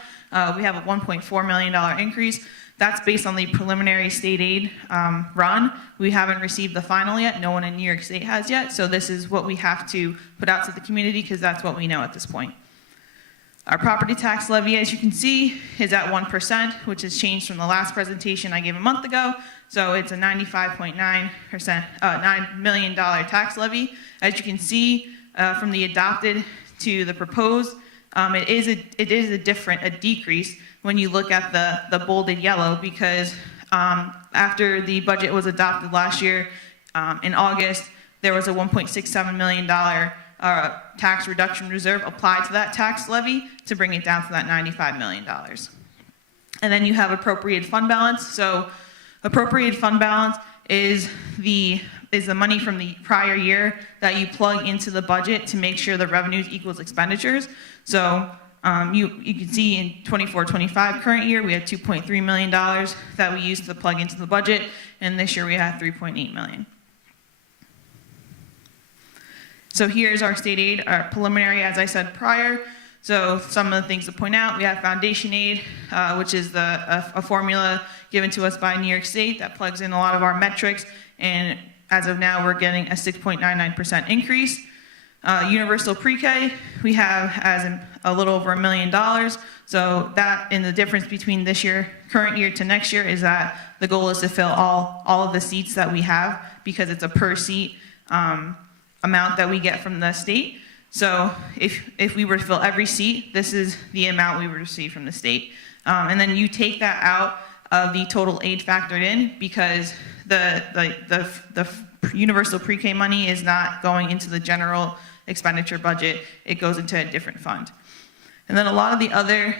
We have a $1.4 million increase. That's based on the preliminary state aid run. We haven't received the final yet. No one in New York State has yet. So this is what we have to put out to the community because that's what we know at this point. Our property tax levy, as you can see, is at 1%, which has changed from the last presentation I gave a month ago. So it's a 95.9%, $9 million tax levy. As you can see, from the adopted to the proposed, it is a decrease when you look at the bolded yellow, because after the budget was adopted last year in August, there was a $1.67 million tax reduction reserve applied to that tax levy to bring it down to that $95 million. And then you have appropriated fund balance. So appropriated fund balance is the money from the prior year that you plug into the budget to make sure the revenues equals expenditures. So you can see in 24-25 current year, we had $2.3 million that we used to plug into the budget, and this year we had $3.8 million. So here's our state aid, our preliminary, as I said prior. So some of the things to point out, we have foundation aid, which is a formula given to us by New York State that plugs in a lot of our metrics, and as of now, we're getting a 6.99% increase. Universal pre-K, we have as a little over $1 million. So that, in the difference between this year, current year to next year, is that the goal is to fill all of the seats that we have, because it's a per seat amount that we get from the state. So if we were to fill every seat, this is the amount we would receive from the state. And then you take that out of the total aid factored in, because the universal pre-K money is not going into the general expenditure budget. It goes into a different fund. And then a lot of the other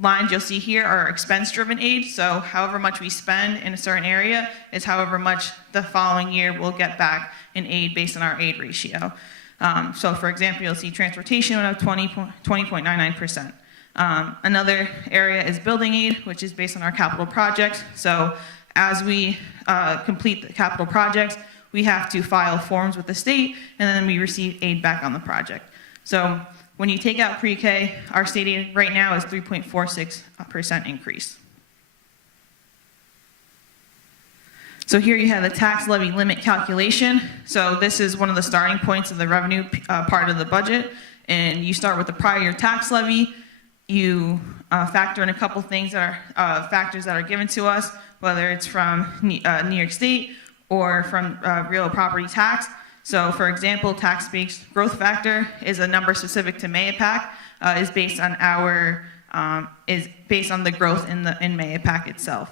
lines you'll see here are expense-driven aid. So however much we spend in a certain area is however much the following year we'll get back in aid based on our aid ratio. So for example, you'll see transportation went up 20.99%. Another area is building aid, which is based on our capital projects. So as we complete the capital projects, we have to file forms with the state, and then we receive aid back on the project. So when you take out pre-K, our state aid right now is 3.46% increase. So here you have the tax levy limit calculation. So this is one of the starting points of the revenue part of the budget. And you start with the prior year tax levy. You factor in a couple things that are factors that are given to us, whether it's from New York State or from real property tax. So for example, tax-based growth factor is a number specific to MAYAPAC, is based on the growth in MAYAPAC itself.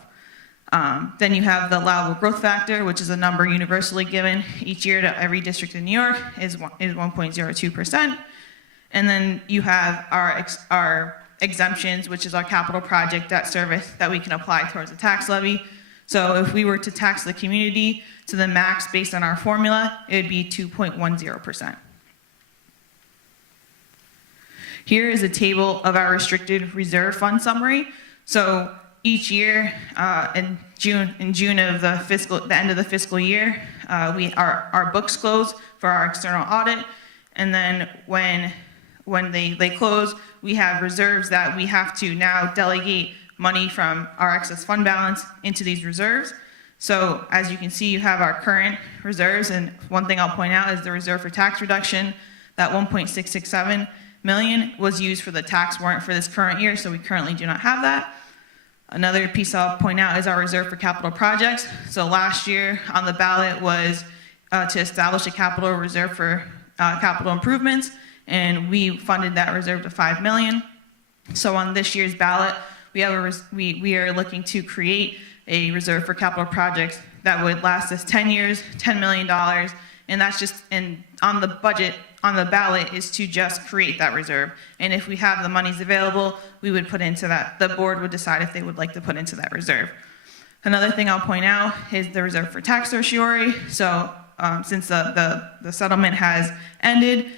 Then you have the allowable growth factor, which is a number universally given each year to every district in New York, is 1.02%. And then you have our exemptions, which is our capital project debt service that we can apply towards the tax levy. So if we were to tax the community to the max based on our formula, it would be 2.10%. Here is a table of our restricted reserve fund summary. So each year, in June of the end of the fiscal year, our books close for our external audit, and then when they close, we have reserves that we have to now delegate money from our excess fund balance into these reserves. So as you can see, you have our current reserves, and one thing I'll point out is the reserve for tax reduction. That $1.667 million was used for the tax warrant for this current year, so we currently do not have that. Another piece I'll point out is our reserve for capital projects. So last year on the ballot was to establish a capital reserve for capital improvements, and we funded that reserve to $5 million. So on this year's ballot, we are looking to create a reserve for capital projects that would last us 10 years, $10 million, and that's just on the budget. On the ballot is to just create that reserve. And if we have the monies available, we would put into that. The board would decide if they would like to put into that reserve. Another thing I'll point out is the reserve for tax certiorari. So since the settlement has ended,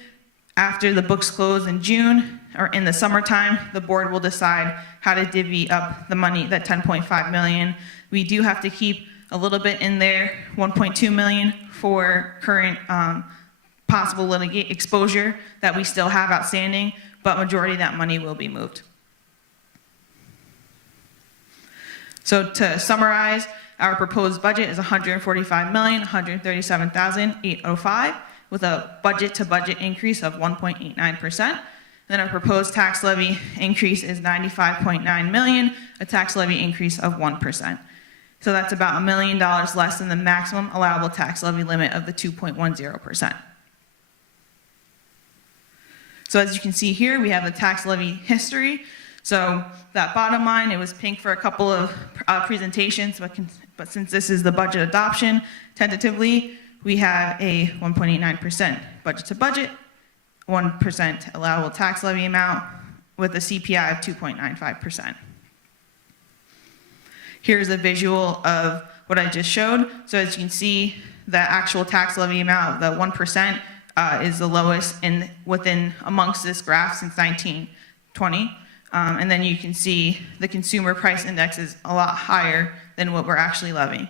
after the books close in June or in the summertime, the board will decide how to divvy up the money, that $10.5 million. We do have to keep a little bit in there, 1.2 million for current possible litigate exposure that we still have outstanding, but majority of that money will be moved. So to summarize, our proposed budget is $145,137,805 with a budget-to-budget increase of 1.89%. Then our proposed tax levy increase is $95.9 million, a tax levy increase of 1%. So that's about $1 million less than the maximum allowable tax levy limit of the 2.10%. So as you can see here, we have the tax levy history. So that bottom line, it was pink for a couple of presentations, but since this is the budget adoption, tentatively, we have a 1.89% budget to budget, 1% allowable tax levy amount with a CPI of 2.95%. Here's a visual of what I just showed. So as you can see, the actual tax levy amount, the 1%, is the lowest amongst this graph since 1920. And then you can see the consumer price index is a lot higher than what we're actually levying.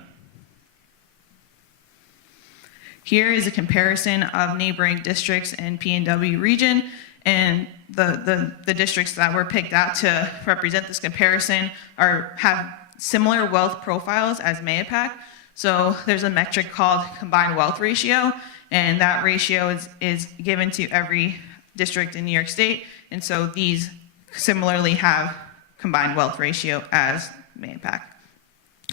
Here is a comparison of neighboring districts in PNW region, and the districts that were picked out to represent this comparison have similar wealth profiles as Mayapack. So there's a metric called combined wealth ratio, and that ratio is given to every district in New York State, and so these similarly have combined wealth ratio as Mayapack.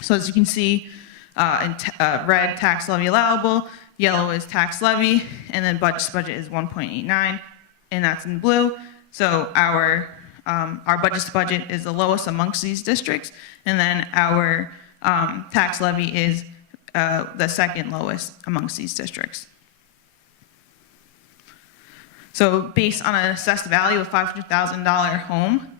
So as you can see, in red, tax levy allowable, yellow is tax levy, and then budget is 1.89, and that's in blue. So our budget to budget is the lowest amongst these districts, and then our tax levy is the second lowest amongst these districts. So based on an assessed value of $500,000 home,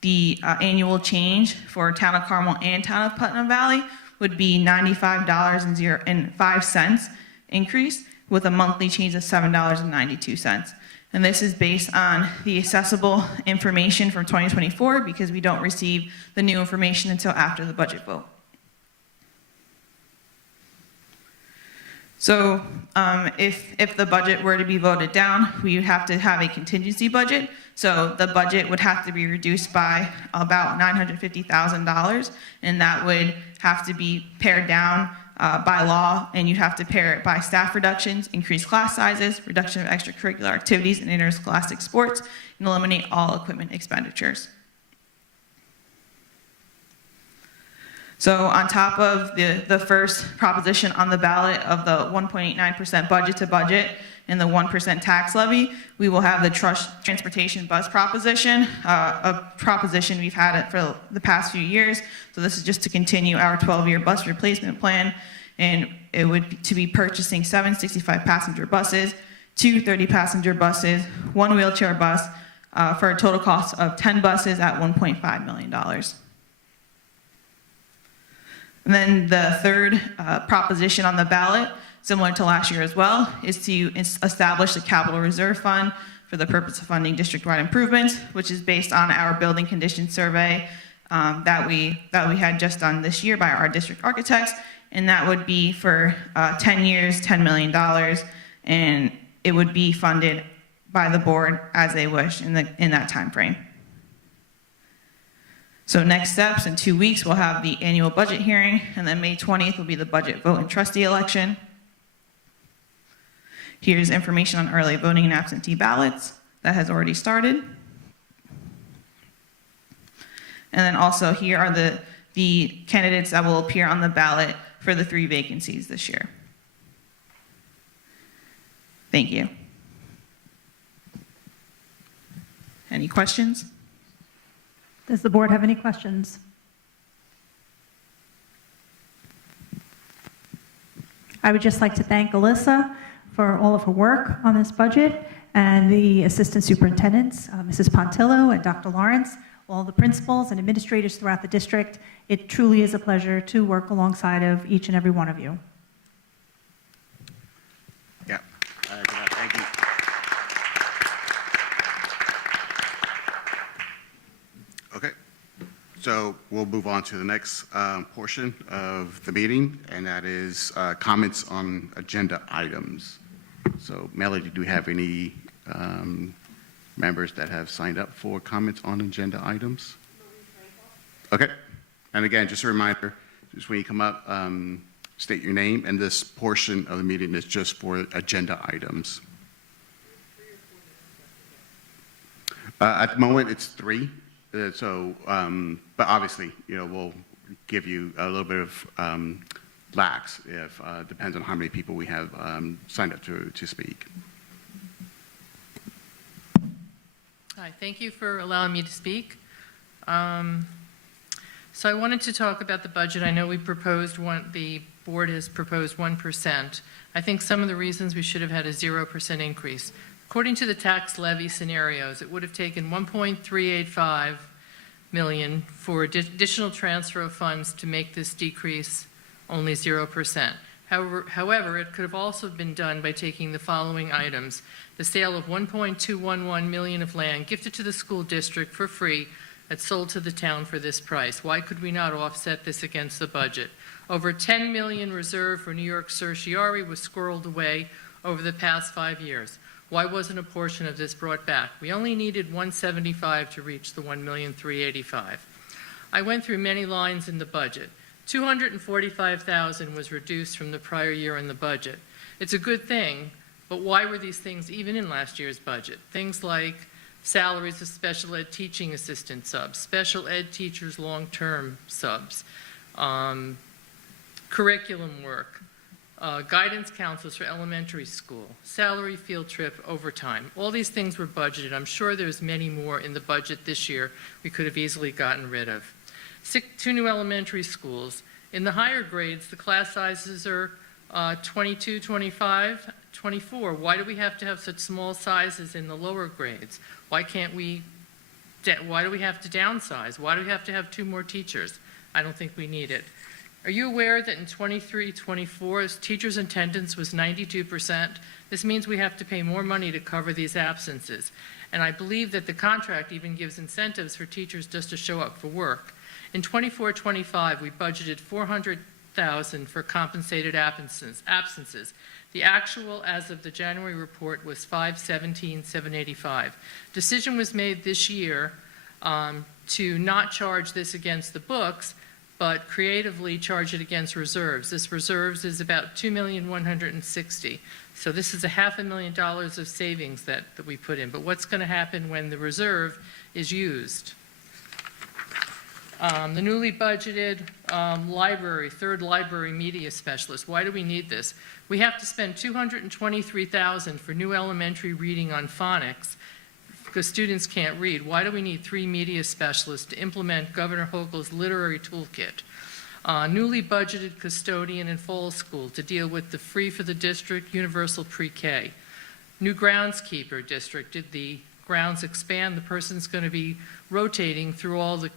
the annual change for Town of Carmel and Town of Putnam Valley would be $95.05 increase with a monthly change of $7.92. And this is based on the accessible information from 2024 because we don't receive the new information until after the budget vote. So if the budget were to be voted down, we would have to have a contingency budget. So the budget would have to be reduced by about $950,000, and that would have to be pared down by law, and you'd have to pair it by staff reductions, increased class sizes, reduction of extracurricular activities and interscholastic sports, and eliminate all equipment expenditures. So on top of the first proposition on the ballot of the 1.89% budget to budget and the 1% tax levy, we will have the transportation bus proposition, a proposition we've had it for the past few years. So this is just to continue our 12-year bus replacement plan, and it would be purchasing 7 65-passenger buses, 2 30-passenger buses, 1 wheelchair bus, for a total cost of 10 buses at $1.5 million. And then the third proposition on the ballot, similar to last year as well, is to establish a capital reserve fund for the purpose of funding district-wide improvements, which is based on our building condition survey that we had just done this year by our district architects, and that would be for 10 years, $10 million, and it would be funded by the board as they wish in that time frame. So next steps, in 2 weeks, we'll have the annual budget hearing, and then May 20th will be the budget vote and trustee election. Here's information on early voting and absentee ballots that has already started. And then also here are the candidates that will appear on the ballot for the 3 vacancies this year. Thank you. Any questions? Does the board have any questions? I would just like to thank Alyssa for all of her work on this budget, and the assistant superintendents, Mrs. Pontillo and Dr. Lawrence, all the principals and administrators throughout the district. It truly is a pleasure to work alongside of each and every one of you. Yeah, thank you. Okay. So we'll move on to the next portion of the meeting, and that is comments on agenda items. So Melody, do you have any members that have signed up for comments on agenda items? Okay. And again, just a reminder, just when you come up, state your name, and this portion of the meeting is just for agenda items. At the moment, it's 3. But obviously, we'll give you a little bit of lax if depends on how many people we have signed up to speak. Hi, thank you for allowing me to speak. So I wanted to talk about the budget. I know the board has proposed 1%. I think some of the reasons we should have had a 0% increase. According to the tax levy scenarios, it would have taken $1.385 million for additional transfer of funds to make this decrease only 0%. However, it could have also been done by taking the following items: the sale of $1.211 million of land gifted to the school district for free that's sold to the town for this price. Why could we not offset this against the budget? Over $10 million reserved for New York certiorari was squirreled away over the past 5 years. Why wasn't a portion of this brought back? We only needed $175 to reach the $1,385,000. I went through many lines in the budget. $245,000 was reduced from the prior year in the budget. It's a good thing, but why were these things even in last year's budget? Things like salaries of special ed teaching assistant subs, special ed teachers long-term subs, curriculum work, guidance counselors for elementary school, salary field trip, overtime. All these things were budgeted. I'm sure there's many more in the budget this year we could have easily gotten rid of. 2 new elementary schools. In the higher grades, the class sizes are 22, 25, 24. Why do we have to have such small sizes in the lower grades? Why do we have to downsize? Why do we have to have 2 more teachers? I don't think we need it. Are you aware that in 23-24, teachers' attendance was 92%? This means we have to pay more money to cover these absences. And I believe that the contract even gives incentives for teachers just to show up for work. In 24-25, we budgeted $400,000 for compensated absences. The actual, as of the January report, was $517,785. Decision was made this year to not charge this against the books, but creatively charge it against reserves. This reserves is about $2,160,000. So this is $500,000 of savings that we put in. But what's going to happen when the reserve is used? The newly budgeted library, 3rd library media specialist. Why do we need this? We have to spend $223,000 for new elementary reading on phonics because students can't read. Why do we need 3 media specialists to implement Governor Hochul's literary toolkit? Newly budgeted custodian in fall school to deal with the free for the district universal pre-K. New groundskeeper district. Did the grounds expand? The person's going to be rotating through all the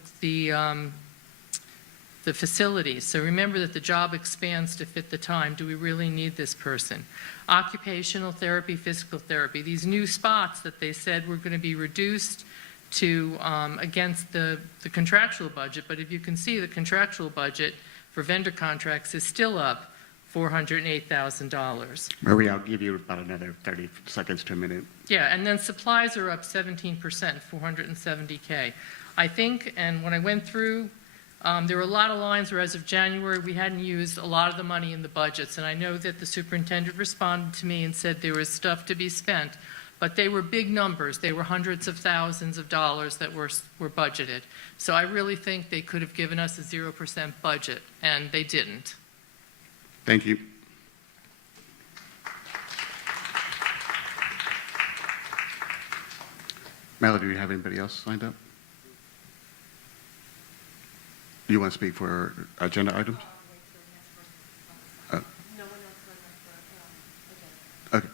facilities. So remember that the job expands to fit the time. Do we really need this person? Occupational therapy, physical therapy. These new spots that they said were going to be reduced to against the contractual budget, but if you can see, the contractual budget for vendor contracts is still up $408,000. Marie, I'll give you about another 30 seconds to a minute. Yeah, and then supplies are up 17%, $470K. I think, and when I went through, there were a lot of lines where as of January, we hadn't used a lot of the money in the budgets, and I know that the superintendent responded to me and said there was stuff to be spent, but they were big numbers. They were hundreds of thousands of dollars that were budgeted. So I really think they could have given us a 0% budget, and they didn't. Thank you. Melody, do you have anybody else signed up? Do you want to speak for agenda items? Okay.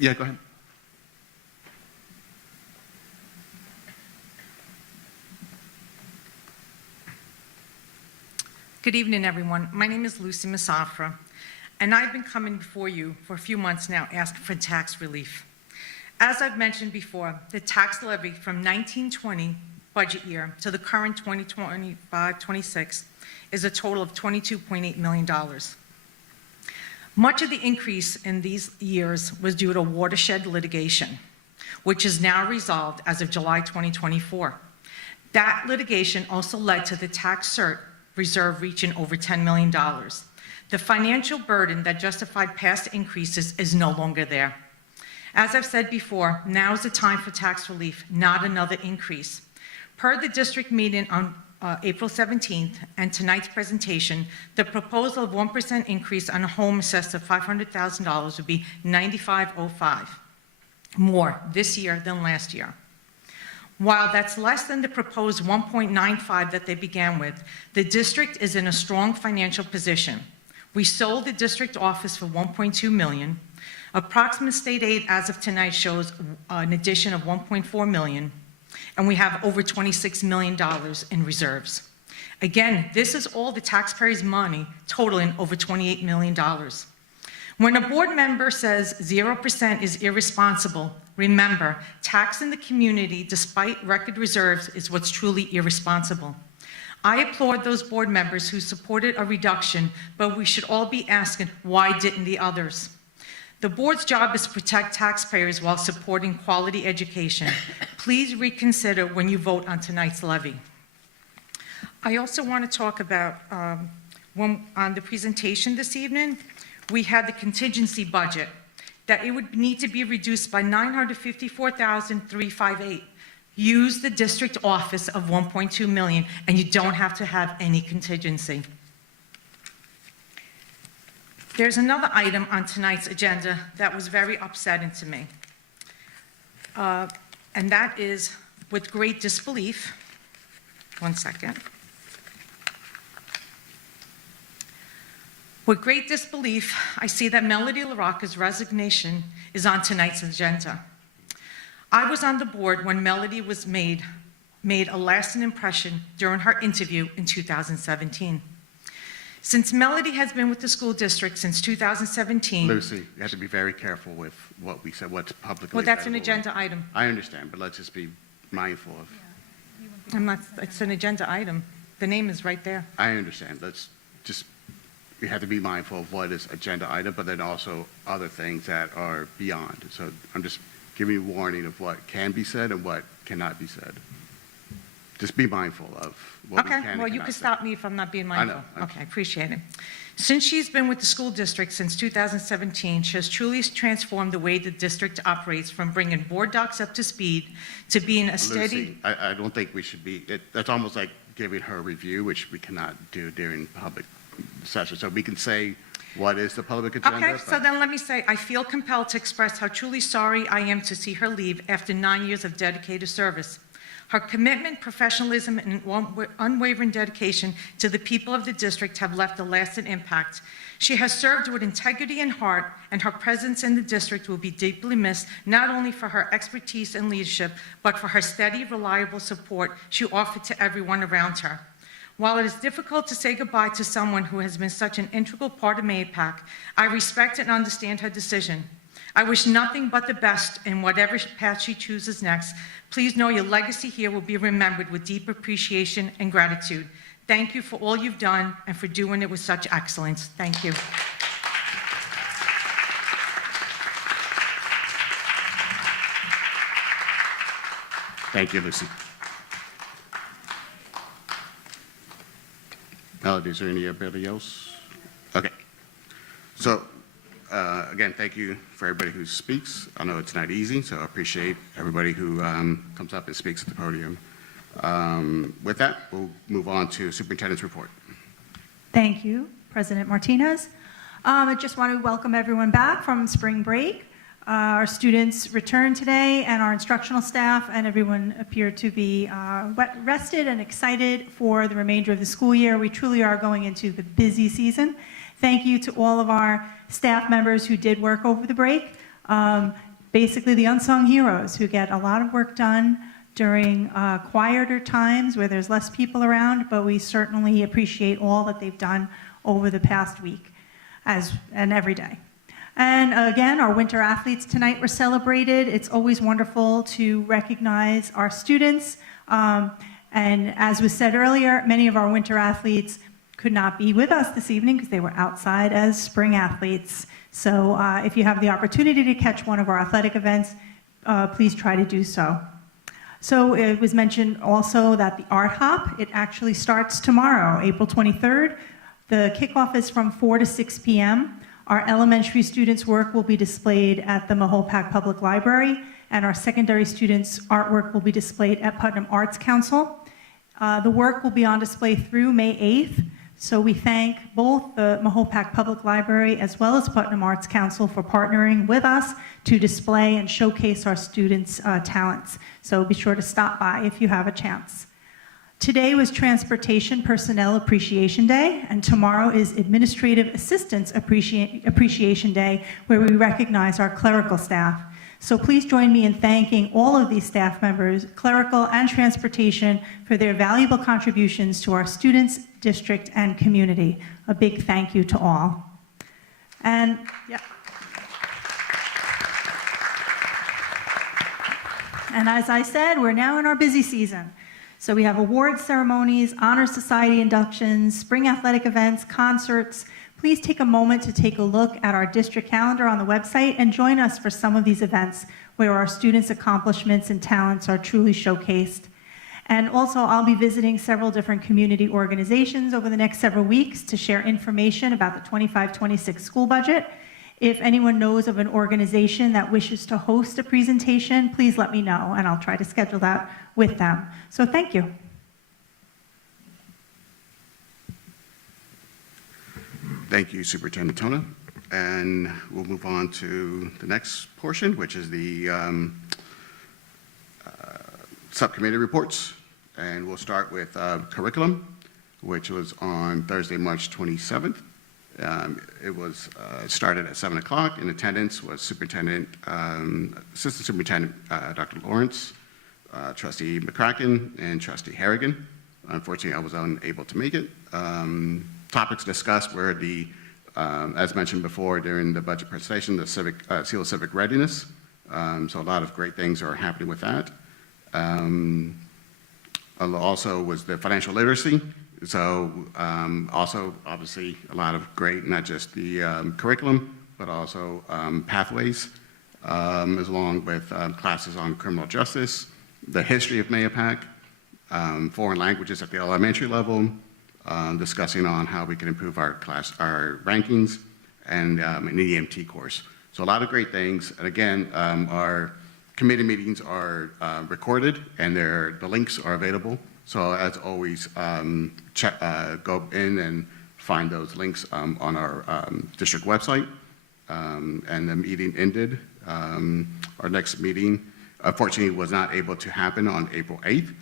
Yeah, go ahead. Good evening, everyone. My name is Lucy Masafra, and I've been coming before you for a few months now asking for tax relief. As I've mentioned before, the tax levy from 1920 budget year to the current 2025-26 is a total of $22.8 million. Much of the increase in these years was due to watershed litigation, which is now resolved as of July 2024. That litigation also led to the tax cert reserve reaching over $10 million. The financial burden that justified past increases is no longer there. As I've said before, now is the time for tax relief, not another increase. Per the district meeting on April 17th and tonight's presentation, the proposal of 1% increase on a home assessed of $500,000 would be $95.05 more this year than last year. While that's less than the proposed 1.95 that they began with, the district is in a strong financial position. We sold the district office for $1.2 million. Approximate state aid as of tonight shows an addition of $1.4 million, and we have over $26 million in reserves. Again, this is all the taxpayers' money totaling over $28 million. When a board member says 0% is irresponsible, remember, taxing the community despite record reserves is what's truly irresponsible. I applaud those board members who supported a reduction, but we should all be asking, why didn't the others? The board's job is to protect taxpayers while supporting quality education. Please reconsider when you vote on tonight's levy. I also want to talk about, on the presentation this evening, we had the contingency budget, that it would need to be reduced by $954,358. Use the district office of $1.2 million, and you don't have to have any contingency. There's another item on tonight's agenda that was very upsetting to me, and that is with great disbelief. One second. With great disbelief, I see that Melody LaRocca's resignation is on tonight's agenda. I was on the board when Melody was made a lasting impression during her interview in 2017. Since Melody has been with the school district since 2017... Lucy, you have to be very careful with what we said, what's publicly Well, that's an available. agenda item. I understand, but let's just be mindful of... It's an agenda item. The name is right there. I understand. Let's just... We have to be mindful of what is agenda item, but then also other things that are beyond. So I'm just giving you warning of what can be said and what cannot be said. Just be mindful of what we can Okay, and well, you cannot can say. stop me if I'm not being mindful. I know. Okay, I appreciate it. Since she's been with the school district since 2017, she has truly transformed the way the district operates, from bringing board docs up to speed to being a steady... Lucy, I don't think we should be... That's almost like giving her a review, which we cannot do during public session. So we can say what is the public agenda. Okay, but- so then let me say, I feel compelled to express how truly sorry I am to see her leave after 9 years of dedicated service. Her commitment, professionalism, and unwavering dedication to the people of the district have left a lasting impact. She has served with integrity and heart, and her presence in the district will be deeply missed, not only for her expertise and leadership, but for her steady, reliable support she offered to everyone around her. While it is difficult to say goodbye to someone who has been such an integral part of MAPAC, I respect and understand her decision. I wish nothing but the best in whatever path she chooses next. Please know your legacy here will be remembered with deep appreciation and gratitude. Thank you for all you've done and for doing it with such excellence. Thank you. Thank you, Lucy. Melody, is there anybody else? Okay. So, again, thank you for everybody who speaks. I know it's not easy, so I appreciate everybody who comes up and speaks at the podium. With that, we'll move on to Superintendent's report. Thank you, President Martinez. I just want to welcome everyone back from spring break. Our students returned today, and our instructional staff and everyone appear to be rested and excited for the remainder of the school year. We truly are going into the busy season. Thank you to all of our staff members who did work over the break. Basically, the unsung heroes who get a lot of work done during quieter times where there's less people around, but we certainly appreciate all that they've done over the past week and every day. And again, our winter athletes tonight were celebrated. It's always wonderful to recognize our students And as was said earlier, many of our winter athletes could not be with us this evening because they were outside as spring athletes. So if you have the opportunity to catch one of our athletic events, please try to do so. So it was mentioned also that the Art Hop, it actually starts tomorrow, April 23rd. The kickoff is from 4 to 6 p.m. Our elementary students' work will be displayed at the Mahopac Public Library, and our secondary students' artwork will be displayed at Putnam Arts Council. The work will be on display through May 8th. So we thank both the Mahopac Public Library as well as Putnam Arts Council for partnering with us to display and showcase our students' talents. So be sure to stop by if you have a chance. Today was Transportation Personnel Appreciation Day, and tomorrow is Administrative Assistants Appreciation Day, where we recognize our clerical staff. So please join me in thanking all of these staff members, clerical and transportation, for their valuable contributions to our students, district, and community. A big thank you to all. And yeah. And as I said, we're now in our busy season. So we have awards ceremonies, honor society inductions, spring athletic events, concerts. Please take a moment to take a look at our district calendar on the website and join us for some of these events where our students' accomplishments and talents are truly showcased. And also, I'll be visiting several different community organizations over the next several weeks to share information about the 25-26 school budget. If anyone knows of an organization that wishes to host a presentation, please let me know, and I'll try to schedule that with them. So thank you. Thank you, Superintendent Tona. And we'll move on to the next portion, which is the subcommittee reports. And we'll start with curriculum, which was on Thursday, March 27th. It was started at 7 o'clock. In attendance was Superintendent, Assistant Superintendent Dr. Lawrence, Trustee McCracken, and Trustee Harrigan. Unfortunately, I was unable to make it. Topics discussed were the, as mentioned before during the budget presentation, the Seal of Civic Readiness. So a lot of great things are happening with that. Also was the financial literacy. So also, obviously, a lot of great, not just the curriculum, but also pathways, along with classes on criminal justice, the history of Mahopac, foreign languages at the elementary level, discussing on how we can improve our rankings, and an EMT course. So a lot of great things. And again, our committee meetings are recorded, and the links are available. So as always, go in and find those links on our district website. And the meeting ended. Our next meeting, unfortunately, was not able to happen on April 8th.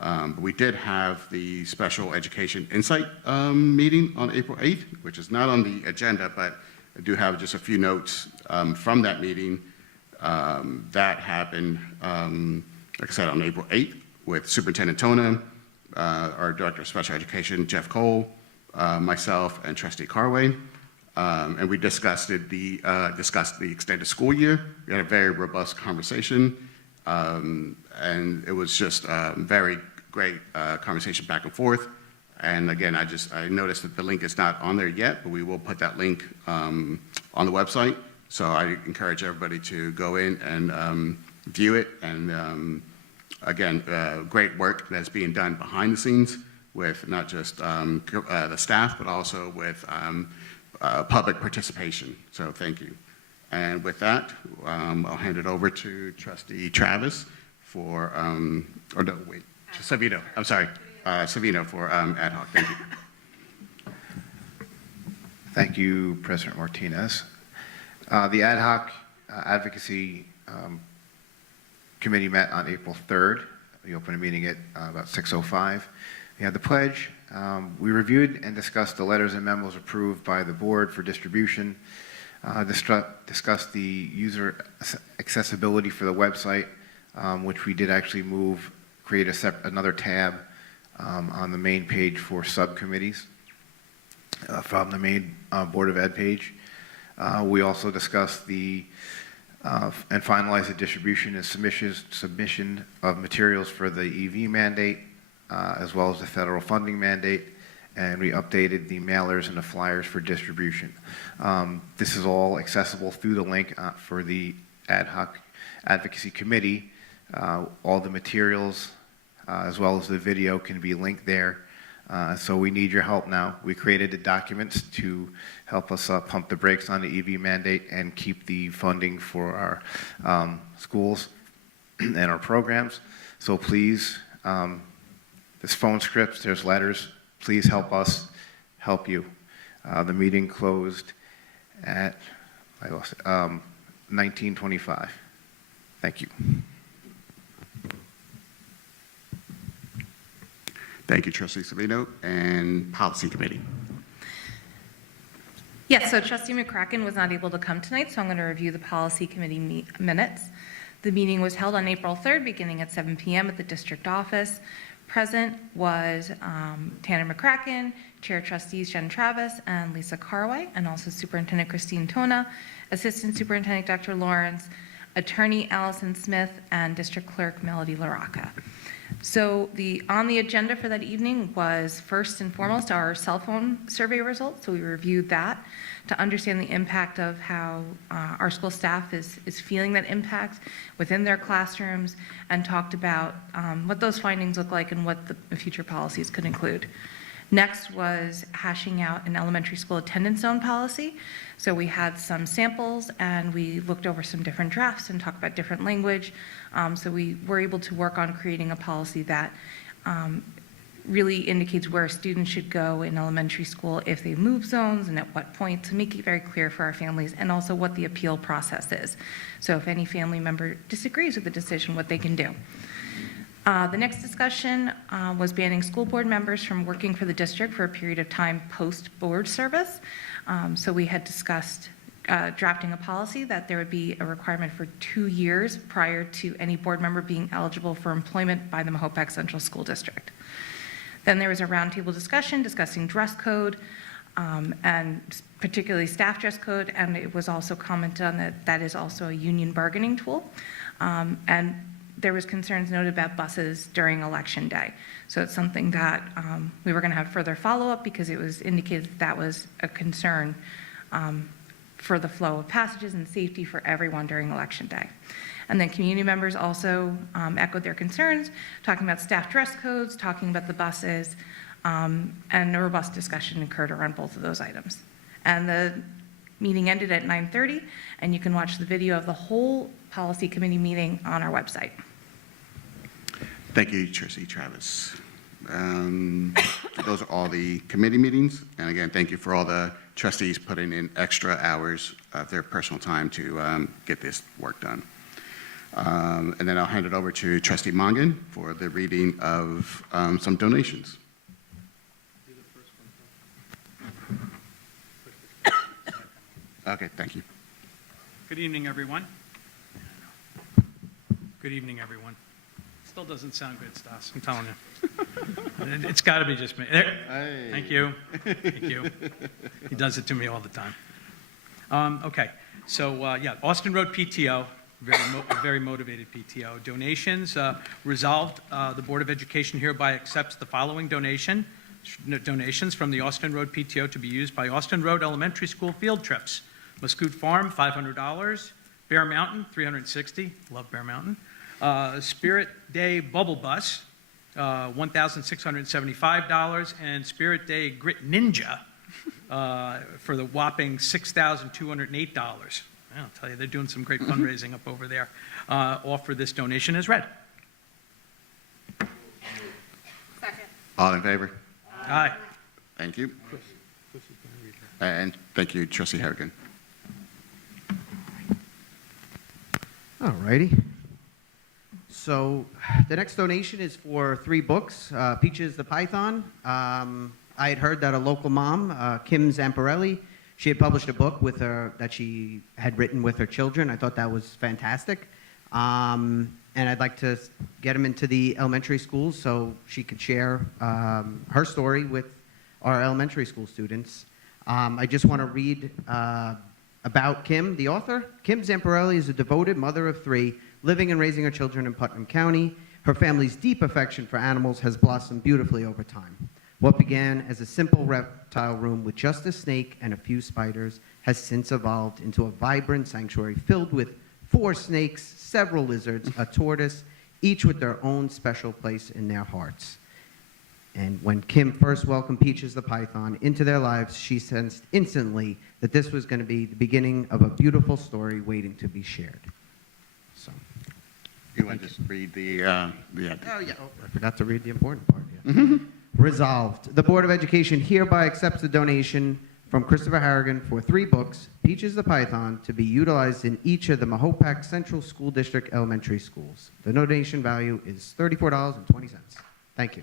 But we did have the Special Education Insight meeting on April 8th, which is not on the agenda, but I do have just a few notes from that meeting. That happened, like I said, on April 8th with Superintendent Tona, our Director of Special Education, Jeff Cole, myself, and Trustee Carway. And we discussed the extended school year. We had a very robust conversation, and it was just very great conversation back and forth. And again, I noticed that the link is not on there yet, but we will put that link on the website. So I encourage everybody to go in and view it. And again, great work that's being done behind the scenes with not just the staff, but also with public participation. So thank you. And with that, I'll hand it over to Trustee Travis for, or no, wait, Savino, I'm sorry, Savino for ad hoc. Thank you. Thank you, President Martinez. The ad hoc advocacy committee met on April 3rd. We opened a meeting at about 6:05. We had the pledge. We reviewed and discussed the letters and memos approved by the board for distribution, discussed the user accessibility for the website, which we did actually create another tab on the main page for subcommittees from the main Board of Ed page. We also discussed the and finalize the distribution and submission of materials for the EV mandate, as well as the federal funding mandate, and we updated the mailers and the flyers for distribution. This is all accessible through the link for the ad hoc advocacy committee. All the materials, as well as the video, can be linked there. So we need your help now. We created the documents to help us pump the brakes on the EV mandate and keep the funding for our schools and our programs. So please, there's phone scripts, there's letters. Please help us help you. The meeting closed at 19:25. Thank you. Thank you, Trustee Savino. And Policy Committee. Yes, so Trustee McCracken was not able to come tonight, so I'm going to review the Policy Committee minutes. The meeting was held on April 3rd, beginning at 7 p.m. at the district office. Present was Tanner McCracken, Chair Trustees Jen Travis and Lisa Carway, and also Superintendent Christine Tona, Assistant Superintendent Dr. Lawrence, Attorney Allison Smith, and District Clerk Melody LaRocca. So on the agenda for that evening was first and foremost our cell phone survey results. So we reviewed that to understand the impact of how our school staff is feeling that impact within their classrooms, and talked about what those findings look like and what the future policies could include. Next was hashing out an elementary school attendance zone policy. So we had some samples and we looked over some different drafts and talked about different language. So we were able to work on creating a policy that really indicates where students should go in elementary school if they move zones and at what point, to make it very clear for our families, and also what the appeal process is. So if any family member disagrees with the decision, what they can do. The next discussion was banning school board members from working for the district for a period of time post-board service. So we had discussed drafting a policy that there would be a requirement for 2 years prior to any board member being eligible for employment by the Mahopac Central School District. Then there was a roundtable discussion discussing dress code, and particularly staff dress code, and it was also commented on that that is also a union bargaining tool. And there was concerns noted about buses during election day. So it's something that we were going to have further follow-up, because it was indicated that that was a concern for the flow of passages and safety for everyone during election day. And then community members also echoed their concerns, talking about staff dress codes, talking about the buses, and a robust discussion occurred around both of those items. And the meeting ended at 9:30, and you can watch the video of the whole policy committee meeting on our website. Thank you, Trustee Travis. Those are all the committee meetings. And again, thank you for all the trustees putting in extra hours of their personal time to get this work done. And then I'll hand it over to Trustee Mongan for the reading of some donations. Okay, thank you. Good evening, everyone. Good evening, everyone. Still doesn't sound good, Stas, I'm telling you. It's got to be just me. There. Hey. Thank you. Thank you. He does it to me all the time. Okay, so yeah, Austin Road PTO, very motivated PTO. Donations, resolved, the Board of Education hereby accepts the following donations from the Austin Road PTO to be used by Austin Road Elementary School field trips. Muscoot Farm, $500. Bear Mountain, $360. Love Bear Mountain. Spirit Day Bubble Bus, $1,675, and Spirit Day Grit Ninja for the whopping $6,208. I'll tell you, they're doing some great fundraising up over there. Offer this donation as read. Second. All in favor? Aye. Thank you. And thank you, Trustee Harrigan. All righty. So the next donation is for 3 books. Peaches the Python. I had heard that a local mom, Kim Zamparelli, she had published a book with her that she had written with her children. I thought that was fantastic. And I'd like to get them into the elementary schools so she could share her story with our elementary school students. I just want to read About Kim, the author, Kim Zamparelli is a devoted mother of 3, living and raising her children in Putnam County. Her family's deep affection for animals has blossomed beautifully over time. What began as a simple reptile room with just a snake and a few spiders has since evolved into a vibrant sanctuary filled with 4 snakes, several lizards, a tortoise, each with their own special place in their hearts. And when Kim first welcomed Peaches the python into their lives, she sensed instantly that this was going to be the beginning of a beautiful story waiting to be shared. So, You want to just read the oh yeah, I forgot to read the important part. Yeah. Resolved, the Board of Education hereby accepts the donation from Christopher Harrigan for 3 books, Peaches the Python, to be utilized in each of the Mahopac Central School District elementary schools. The donation value is $34.20. Thank you.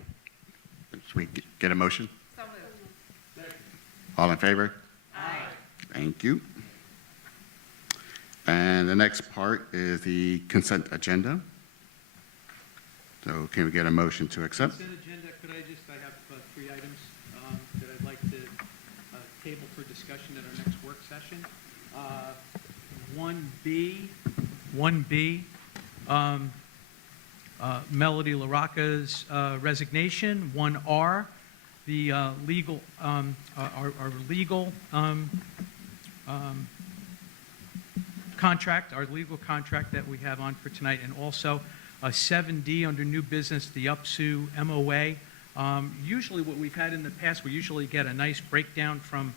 Should we get a motion? All in favor? Aye. Thank you. And the next part is the consent agenda. So can we get a motion to accept? Consent agenda, could I have 3 items that I'd like to table for discussion at our next work session. 1B, Melody LaRocca's resignation. 1R, the legal, our legal contract, our legal contract that we have on for tonight, and also 7D under new business, the UPSU MOA. Usually what we've had in the past, we usually get a nice breakdown from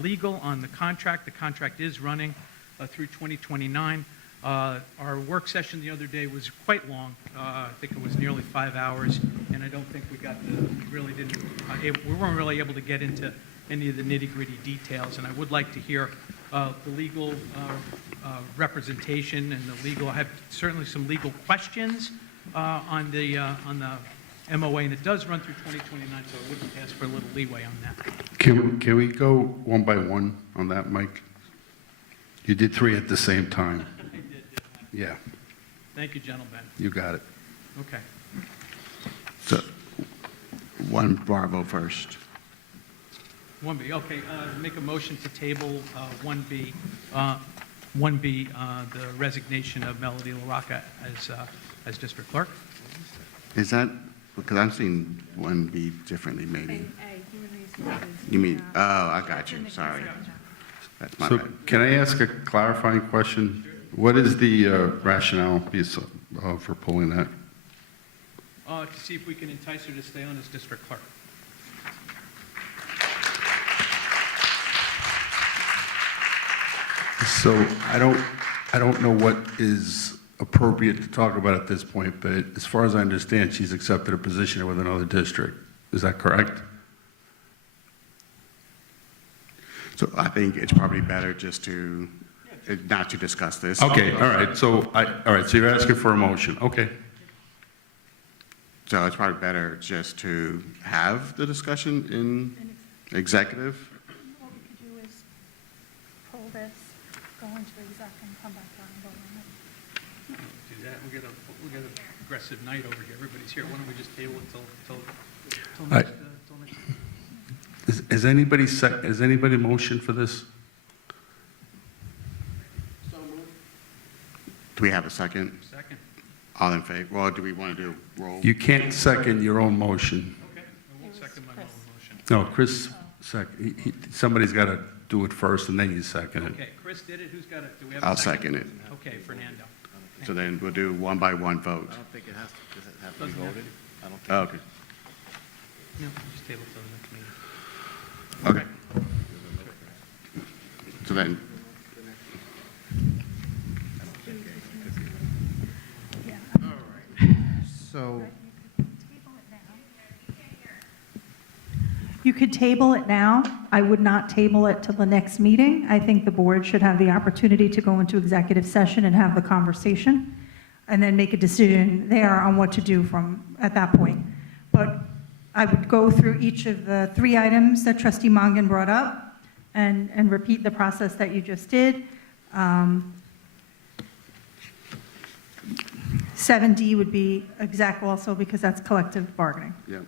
legal on the contract. The contract is running through 2029. Our work session the other day was quite long. I think it was nearly 5 hours, and I don't think we got we weren't really able to get into any of the nitty-gritty details, and I would like to hear the legal representation and the legal. I have certainly some legal questions on the MOA, and it does run through 2029, so I wouldn't ask for a little leeway on that. Can we go one by one on that, Mike? You did 3 at the same time. I did. Yeah, Thank you, gentlemen. you got it. Okay. So, 1 Bravo first. 1B, okay, make a motion to table 1B, the resignation of Melody LaRocca as district clerk. Is that, because I'm seeing 1B differently maybe. You mean, oh, I got you, sorry. That's my So bad. can I ask a clarifying question? What is the rationale for pulling that? To see if we can entice her to stay on as district clerk. So I don't know what is appropriate to talk about at this point, but as far as I understand, she's accepted a position with another district. Is that correct? So I think it's probably better just to, not to discuss this. Okay, all right. So so you're asking for a motion. Okay. So it's probably better just to have the discussion in executive. What we could do is pull this, go into exec and come back out and vote on it. Do that, we get an aggressive night over here. Everybody's here. Why don't we just table it till next? Has anybody motioned for this? Do we have a second? Second. All in favor? Well, do we want to do roll? You can't second your own motion. Okay, I won't second my own motion. No, Chris, somebody's got to do it first, and then you second it. Okay, Chris did it. Who's got it? Do we have a I'll second? second it. Okay, Fernando. So then we'll do 1 by 1 vote. I don't think it has to, does it have to be Doesn't have voted? to. I don't think. Oh, okay. No, just table till the next meeting. Okay. So then, So, You could table it now. I would not table it till the next meeting. I think the board should have the opportunity to go into executive session and have the conversation, and then make a decision there on what to do at that point. But I would go through each of the 3 items that trustee Mongan brought up and repeat the process that you just did. 7D would be exec also, because that's collective bargaining. yeah.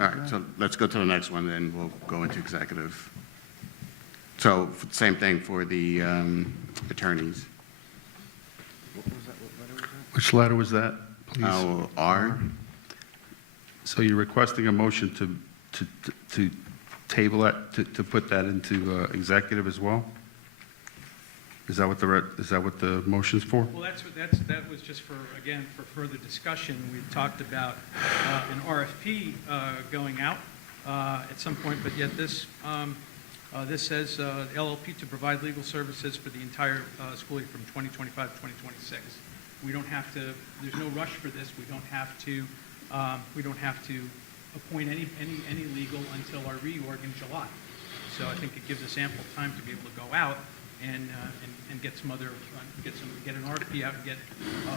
All right, so let's go to the next one, then we'll go into executive. So So same thing for the attorneys. Which letter was that, please? R. So you're requesting a motion to table that, to put that into executive as well? Is that what the motion's for? Well, that was just for, again, for further discussion. We talked about an RFP going out at some point, but yet this says LLP to provide legal services for the entire school year from 2025 to 2026. We don't have to, there's no rush for this. We don't have to appoint any legal until our reorg in July. So I think it gives us ample time to be able to go out and get some other, get an RFP out and get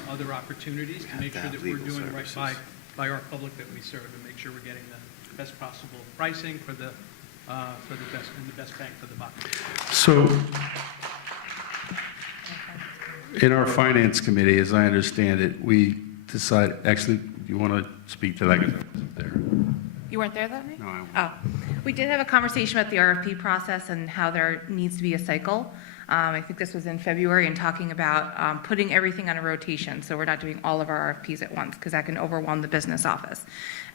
other opportunities to make sure that we're doing right by our public that we serve, and make sure we're getting the best possible pricing for the best and the best bang for the buck. So, in our finance committee, as I understand it, we decide, actually, do you want to speak to that? 'Cause I wasn't there. You weren't there that night? No, I wasn't. Oh, we did have a conversation about the RFP process and how there needs to be a cycle. I think this was in February, and talking about putting everything on a rotation, so we're not doing all of our RFPs at once, because that can overwhelm the business office.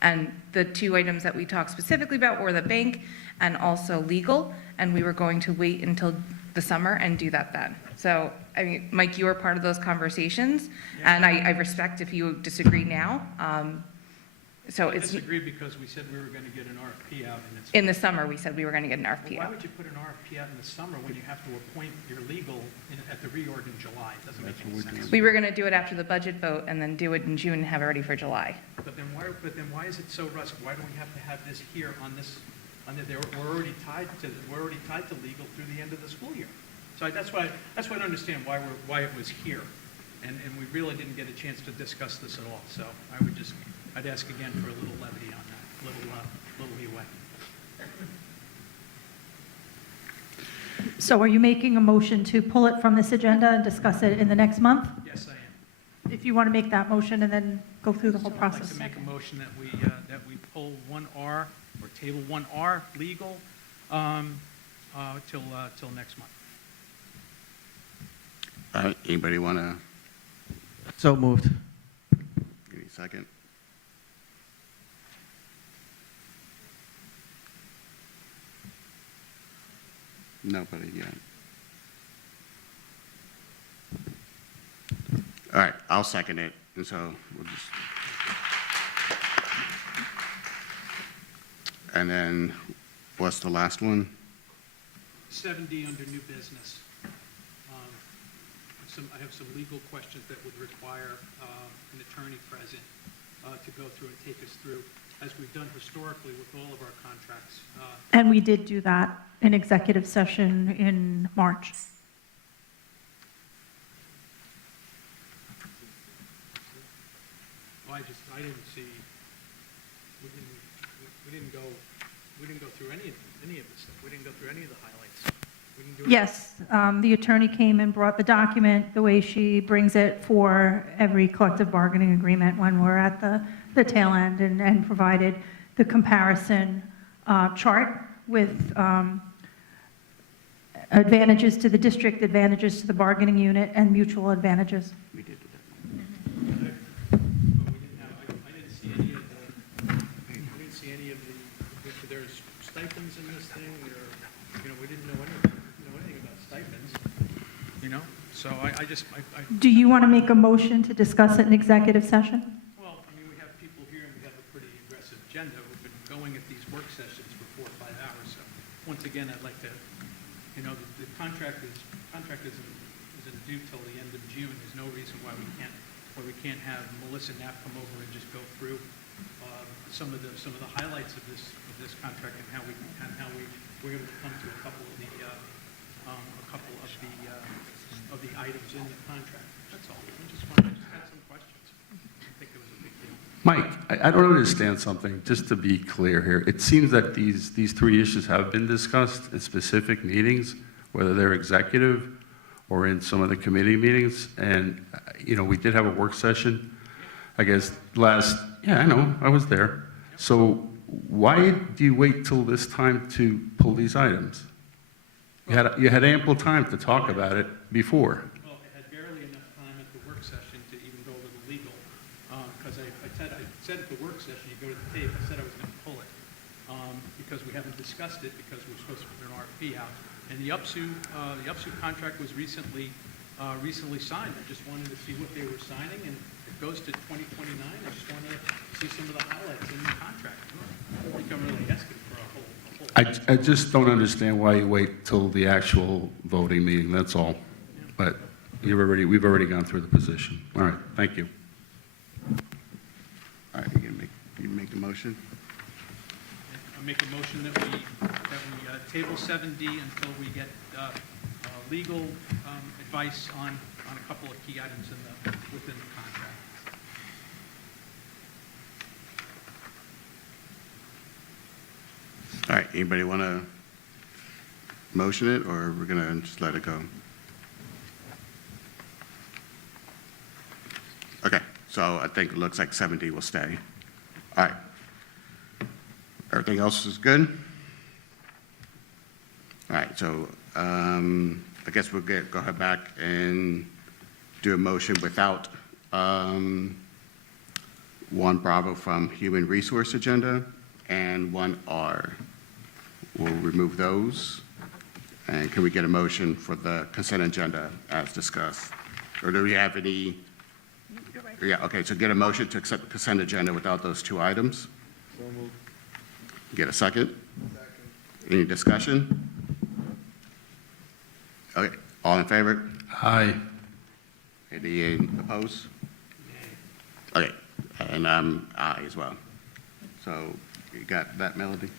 And the two items that we talked specifically about were the bank and also legal, and we were going to wait until the summer and do that then. So, I mean, Mike, you were part of those conversations, and I respect if you disagree now. So I it's disagree because we said we were going to get an RFP out, and it's in the summer. We said we were going to get an RFP Why out. would you put an RFP out in the summer when you have to appoint your legal at the reorg in July? It doesn't make any sense. We were going to do it after the budget vote and then do it in June and have it ready for July. But then why is it so rushed? Why do we have to have this here on this? We're already tied to legal through the end of the school year. So that's why I don't understand why it was here, and we really didn't get a chance to discuss this at all. So I'd ask again for a little levity on that, little leeway. So are you making a motion to pull it from this agenda and discuss it in the next month? Yes, I am. If you want to make that motion and then go through the whole I'd like process. to make a motion that we pull 1R or table 1R legal till next month. All right, anybody want to, So moved. give me a second? Nobody yet. All right, I'll second it, and so we'll just. And then, what's the last one? 7D under new business. I have some legal questions that would require an attorney present to go through and take us through, as we've done historically with all of our contracts. And we did do that in executive session in March. Well, I didn't see, we didn't go through any of this stuff. We didn't go through any of the highlights. We didn't do it. Yes, the attorney came and brought the document the way she brings it for every collective bargaining agreement when we're at the tail end, and provided the comparison chart with advantages to the district, advantages to the bargaining unit, and mutual advantages. We did do that. I didn't see any of the, there's stipends in this thing, we didn't know anything about stipends, so I Do you want to make a motion to discuss it in executive session? well, we have people here and we have a pretty aggressive agenda. We've been going at these work sessions for 4 or 5 hours, so once again, I'd like to, the contract isn't due till the end of June. There's no reason why we can't have Melissa Knapp come over and just go through some of the highlights of this contract and how we were able to come to a couple of the items in the contract. That's all. I just had some questions. I didn't think it was a big deal. Mike, I don't understand something, just to be clear here. It seems that these 3 issues have been discussed in specific meetings, whether they're executive or in some of the committee meetings. And, we did have a work session, I guess, yeah, I know, I was there. So why do you wait till this time to pull these items? You had ample time to talk about it before. Well, I had barely enough time at the work session to even go over the legal, because I said at the work session, you go to the tape, I said I was going to pull it, because we haven't discussed it, because we're supposed to put an RFP out. And the UPSU contract was recently signed. I just wanted to see what they were signing, and it goes to 2029. I just wanted to see some of the highlights in the contract. I think I'm really asking for a whole. I just don't understand why you wait till the actual voting meeting, that's all. But we've already gone through the position. All right, thank you. All right, you make the motion? I make a motion that we table 7D until we get legal advice on a couple of key items within the contract. All right, anybody want to motion it, or we're going to just let it go? Okay, so I think it looks like 7D will stay. All right. Everything else is good? All right, so I guess we'll go ahead back and do a motion without 1 Bravo from Human Resource Agenda and 1R. We'll remove those. And can we get a motion for the consent agenda as discussed? Or do we have any? Yeah, okay, so get a motion to accept the consent agenda without those 2 items. So moved. Get a second? Any discussion? Okay, all in favor? Aye. Any opposed? Okay, and I'm aye as well. So you got that, Melody?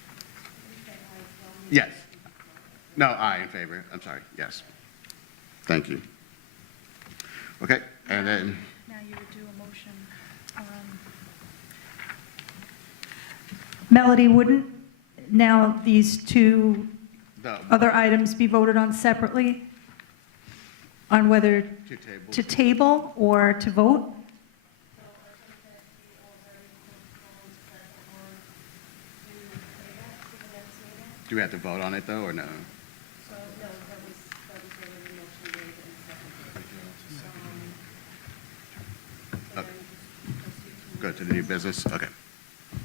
Yes. No, aye in favor. I'm sorry, yes. Thank you. Okay, and then. Now you would do a motion. Melody, wouldn't now these 2 No. other items be voted on separately on whether to table or to vote? Do we have to vote on it, though, or no? Okay. Go to the new business? Okay.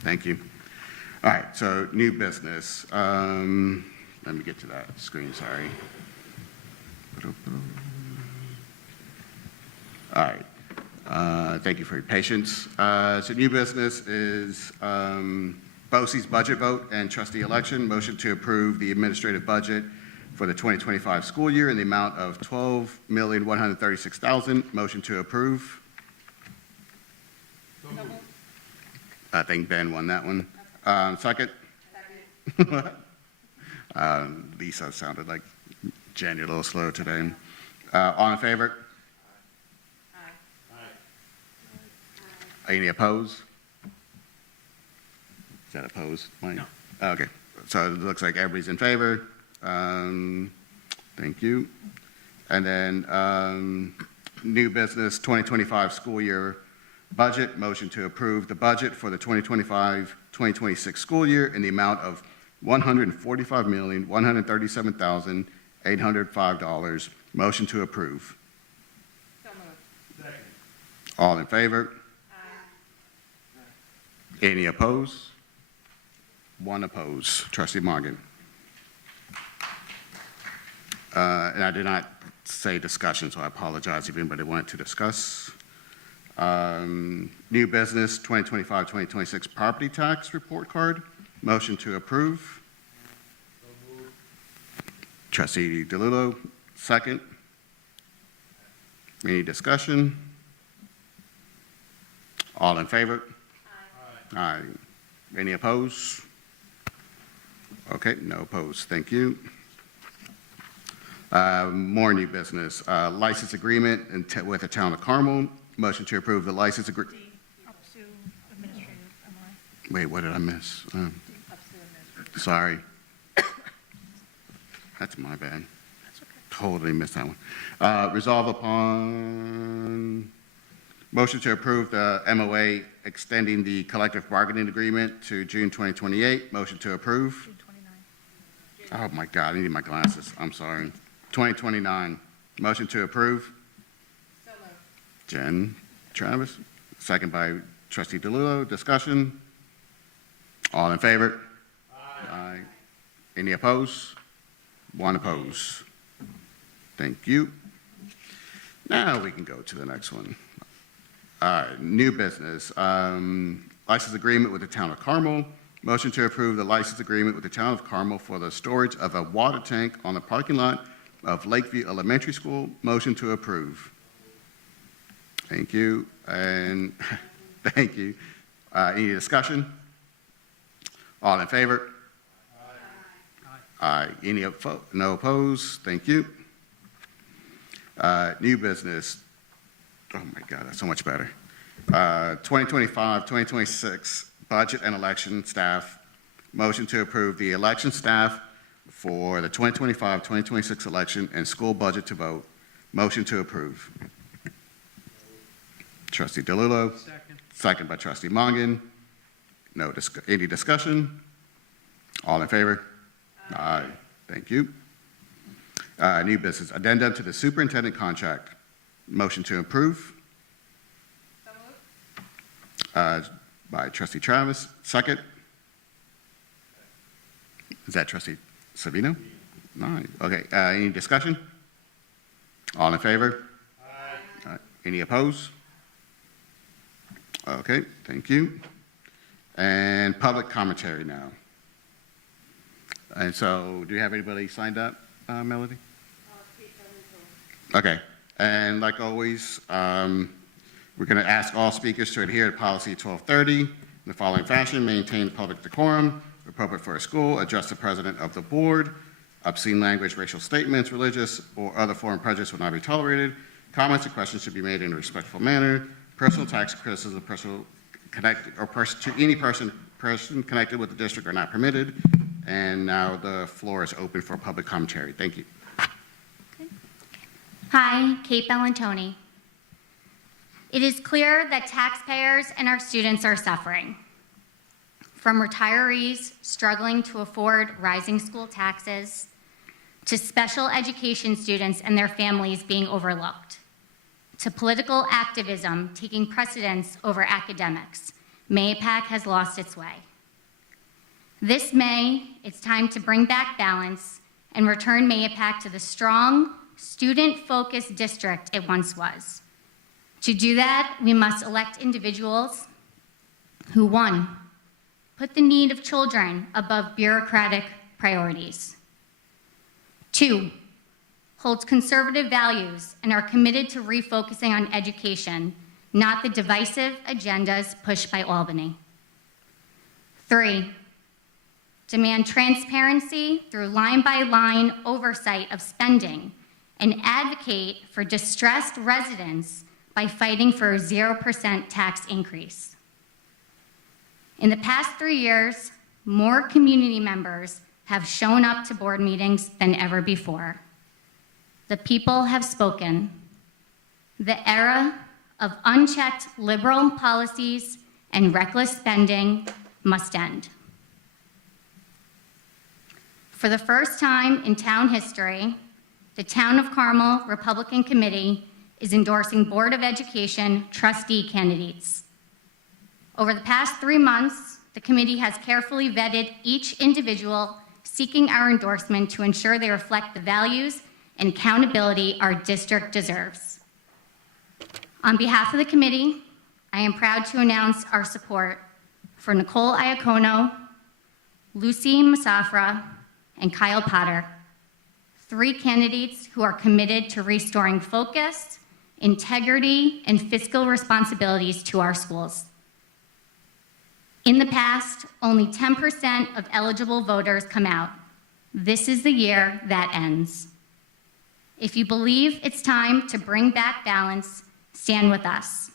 Thank you. All right, so new business. Let me get to that screen, sorry. All right. Thank you for your patience. So new business is BOCE's budget vote and trustee election. Motion to approve the administrative budget for the 2025 school year in the amount of $12,136,000. Motion to approve. I think Ben won that one. Second? Lisa sounded like Jenny a little slow today. All in favor? Aye. Any opposed? Is that opposed, Mike? No. Okay, so it looks like everybody's in favor. Thank you. And then new business 2025 school year budget. Motion to approve the budget for the 2025-2026 school year in the amount of $145,137,805. Motion to approve. So moved. All in favor? Any opposed? 1 opposed. Trustee Morgan. And I did not say discussion, so I apologize if anybody wanted to discuss. New business 2025-2026 property tax report card. Motion to approve. Trustee DeLillo, second. Any discussion? All in favor? Aye. Any opposed? Okay, no opposed. Thank you. More new business. License agreement with the town of Carmel. Motion to approve the license agreement. Wait, what did I miss? Sorry. That's my bad. Totally missed that one. Resolve upon motion to approve the MOA extending the collective bargaining agreement to June 2028. Motion to approve. Oh, my God, I need my glasses. I'm sorry. 2029. Motion to approve? So moved. Jen Travis, second by trustee DeLillo. Discussion? All in favor? Aye. Any opposed? One opposed. Thank you. Now we can go to the next one. New business. License agreement with the town of Carmel. Motion to approve the license agreement with the town of Carmel for the storage of a water tank on the parking lot of Lakeview Elementary School. Motion to approve. Thank you. And thank you. Any discussion? All in favor? Aye. Any no opposed? Thank you. New business. Oh my God, that's so much better. 2025, 2026 budget and election staff. Motion to approve the election staff for the 2025, 2026 election and school budget to vote. Motion to approve. Trustee DeLillo. Second. Second by trustee Mongan. Any discussion? All in favor? Aye. Thank you. New business. Addendum to the superintendent contract. Motion to approve. By trustee Travis. Second. Is that trustee Savino? No. Okay. Any discussion? All in favor? Aye. Any opposed? Okay. Thank you. And public commentary now. And so, do you have anybody signed up, Melody? Okay. And like always, we're going to ask all speakers to adhere to policy 1230 in the following fashion: maintain public decorum, appropriate for a school, address the president of the board, obscene language, racial statements, religious or other form of prejudice will not be tolerated. Comments and questions should be made in a respectful manner. Personal attacks, criticism, personal connected or to any person connected with the district are not permitted. And now the floor is open for public commentary. Thank you. Hi, Kate Bellantoni. It is clear that taxpayers and our students are suffering. From retirees struggling to afford rising school taxes, to special education students and their families being overlooked, to political activism taking precedence over academics, MAPAC has lost its way. This May, it's time to bring back balance and return MAPAC to the strong, student-focused district it once was. To do that, we must elect individuals who, one, put the need of children above bureaucratic priorities. Two, holds conservative values and are committed to refocusing on education, not the divisive agendas pushed by Albany. Three, demand transparency through line-by-line oversight of spending and advocate for distressed residents by fighting for a 0% tax increase. In the past 3 years, more community members have shown up to board meetings than ever before. The people have spoken. The era of unchecked liberal policies and reckless spending must end. For the first time in town history, the Town of Carmel Republican Committee is endorsing Board of Education trustee candidates. Over the past 3 months, the committee has carefully vetted each individual seeking our endorsement to ensure they reflect the values and accountability our district deserves. On behalf of the committee, I am proud to announce our support for Nicole Iacono, Lucy Musafra, and Kyle Potter, 3 candidates who are committed to restoring focus, integrity, and fiscal responsibilities to our schools. In the past, only 10% of eligible voters come out. This is the year that ends. If you believe it's time to bring back balance, stand with us.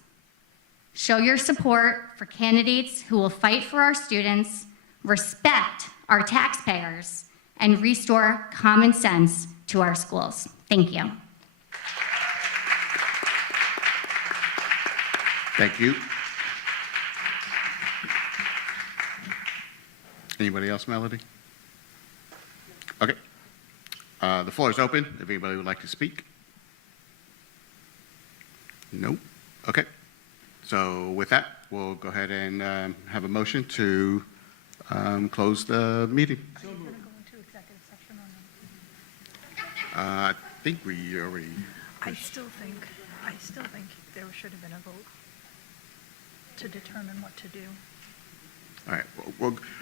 Show your support for candidates who will fight for our students, respect our taxpayers, and restore common sense to our schools. Thank you. Thank you. Anybody else, Melody? Okay. The floor is open if anybody would like to speak. Nope. Okay. So with that, we'll go ahead and have a motion to close the meeting. I think we already. I still think there should have been a vote to determine what to do. All right,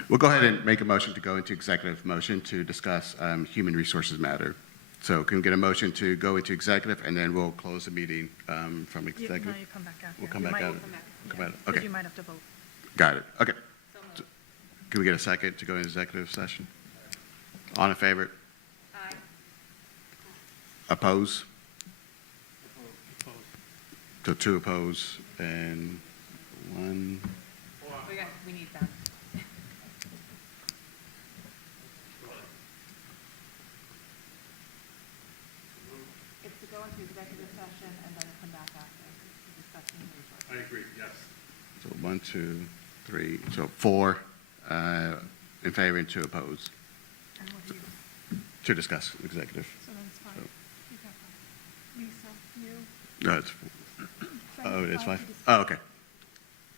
we'll go ahead and make a motion to go into executive motion to discuss human resources matter. So can we get a motion to go into executive, and then we'll close the meeting from executive? No, you come back out. We'll come back out. Because Okay, you might have to vote. got it. Okay. So, can we get a second to go into executive session? All in favor? Aye. Oppose? So 2 oppose and 1. We need them. It's to go into executive session and then come back after to discuss human resources. I agree, yes. So 1, 2, 3, so 4 in favor and 2 opposed. And what do you, To discuss executive. so then it's five. You got five. Lisa, you. No, it's, oh, it's 5? Oh, okay.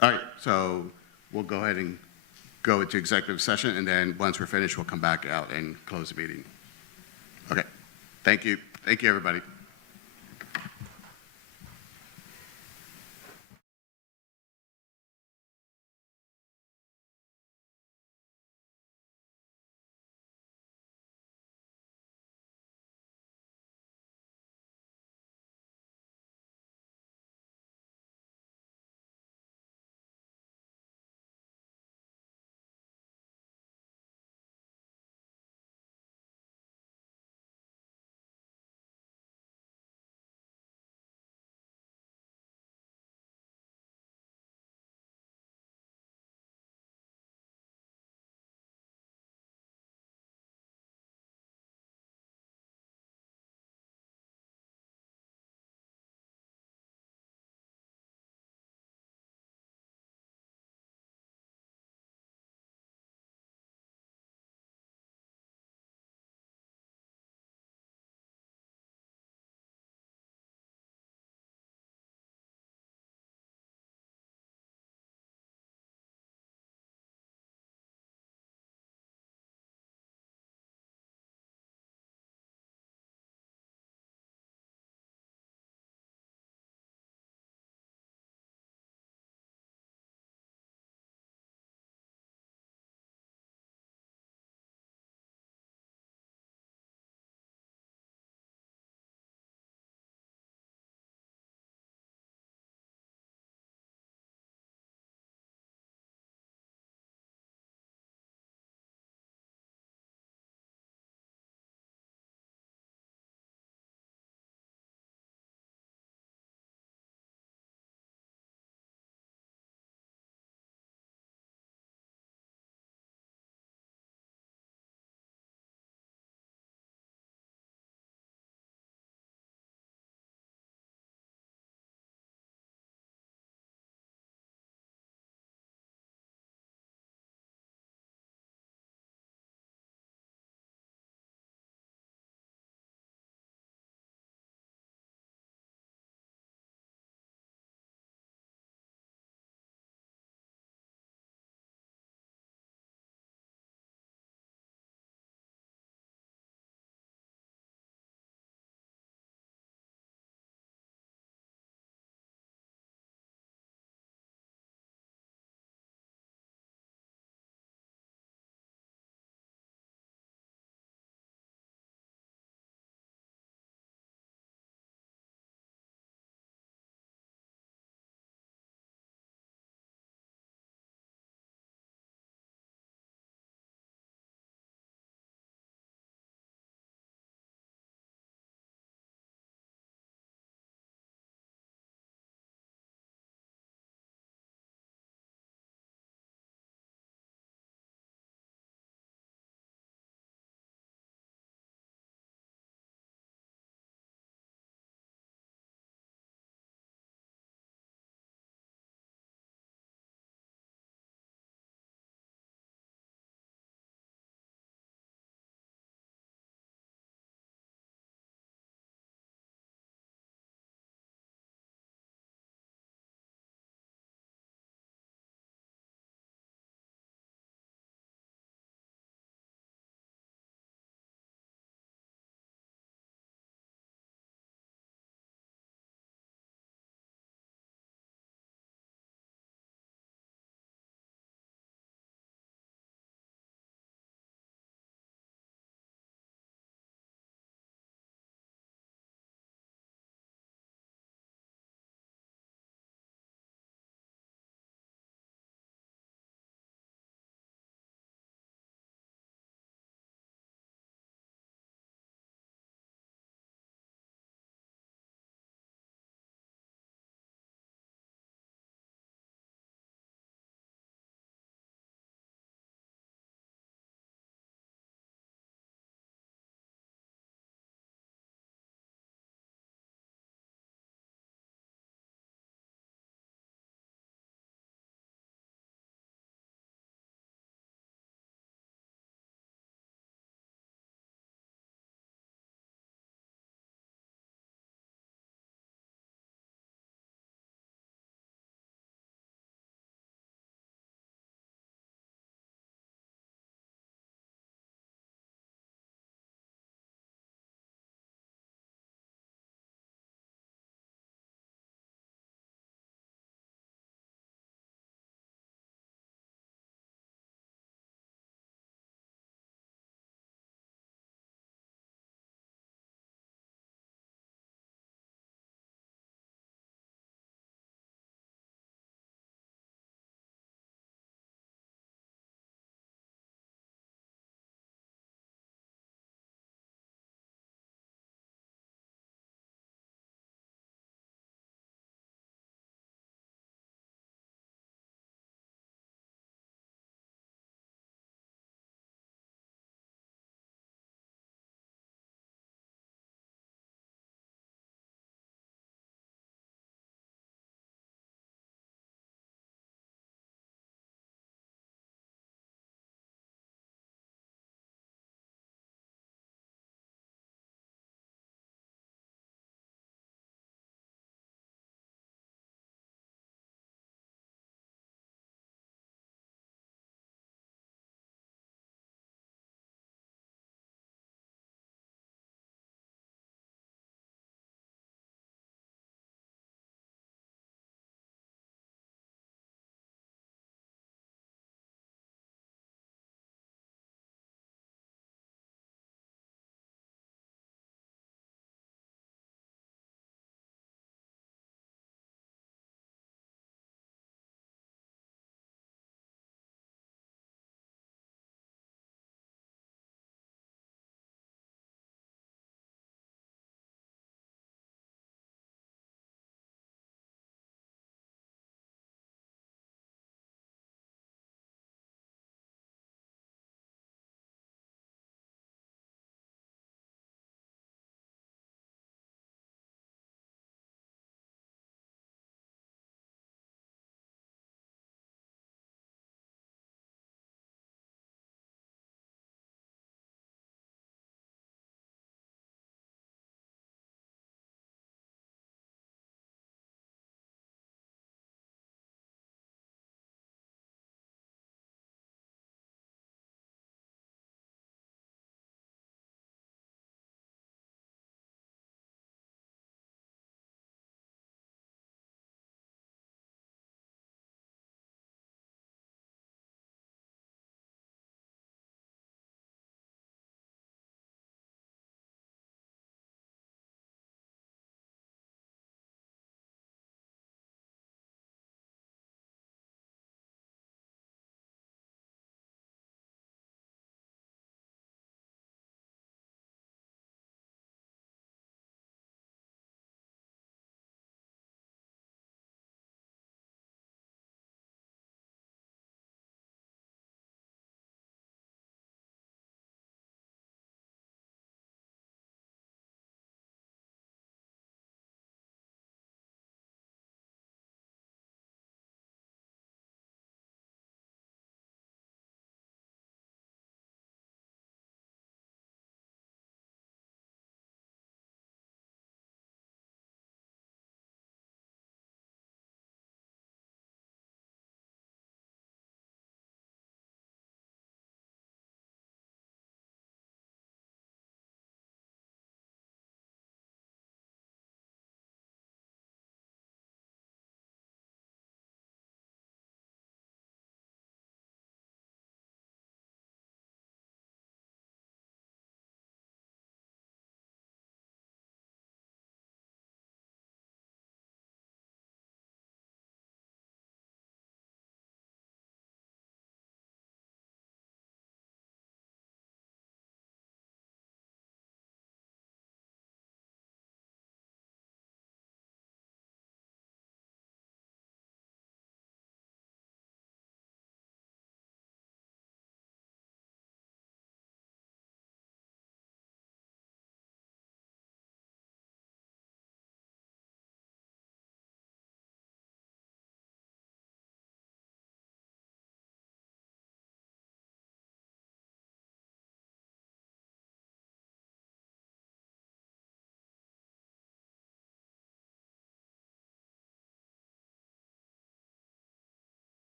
All right, so we'll go ahead and go into executive session, and then once we're finished, we'll come back out and close the meeting. Okay. Thank you. Thank you, everybody.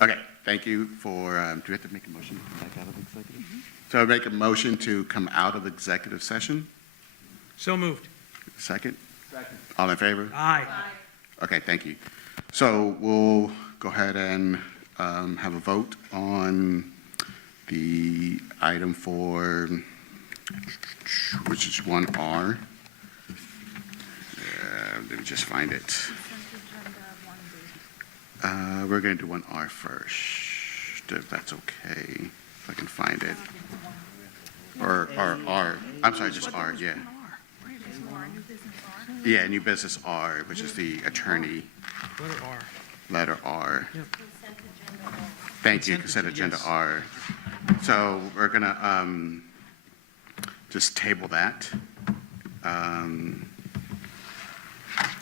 Okay, thank you for, do we have to make a motion to come back out of executive? So I make a motion to come out of executive session? So moved. Second? Second. All in favor? Aye. Okay, thank you. So we'll go ahead and have a vote on the item for, which is 1R. Let me just find it. We're going to do 1R first, if that's okay, if I can find it. Or R, I'm sorry, just R, yeah. Yeah, new business R, which is the attorney. Letter R. Letter R. Yep. Thank you, consent agenda R. So we're gonna just table that.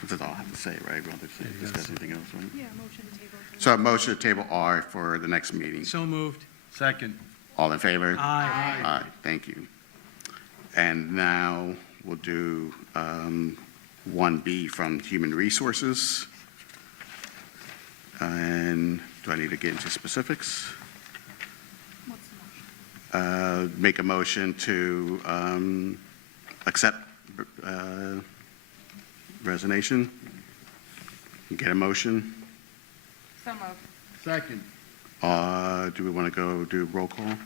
That's all I have to say, right? We don't have to say, discuss anything else, right? Yeah, motion to table. So a motion to table R for the next meeting. So moved. Second. All in favor? Aye. Aye, thank you. And now we'll do 1B from Human Resources. And do I need to get into specifics? What's the motion? Make a motion to accept resignation. Get a motion. So moved. Second. Do we want to go do roll call?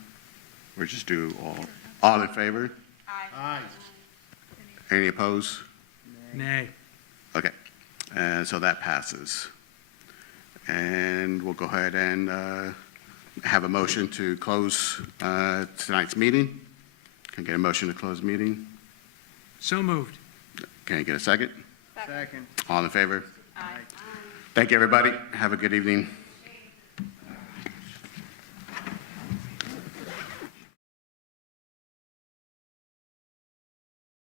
Or just do all in favor? Aye. Any opposed? Nay. Okay, and so that passes. And we'll go ahead and have a motion to close tonight's meeting. Can I get a motion to close the meeting? So moved. Can I get a second? Second. All in favor? Aye. Thank you, everybody. Have a good evening.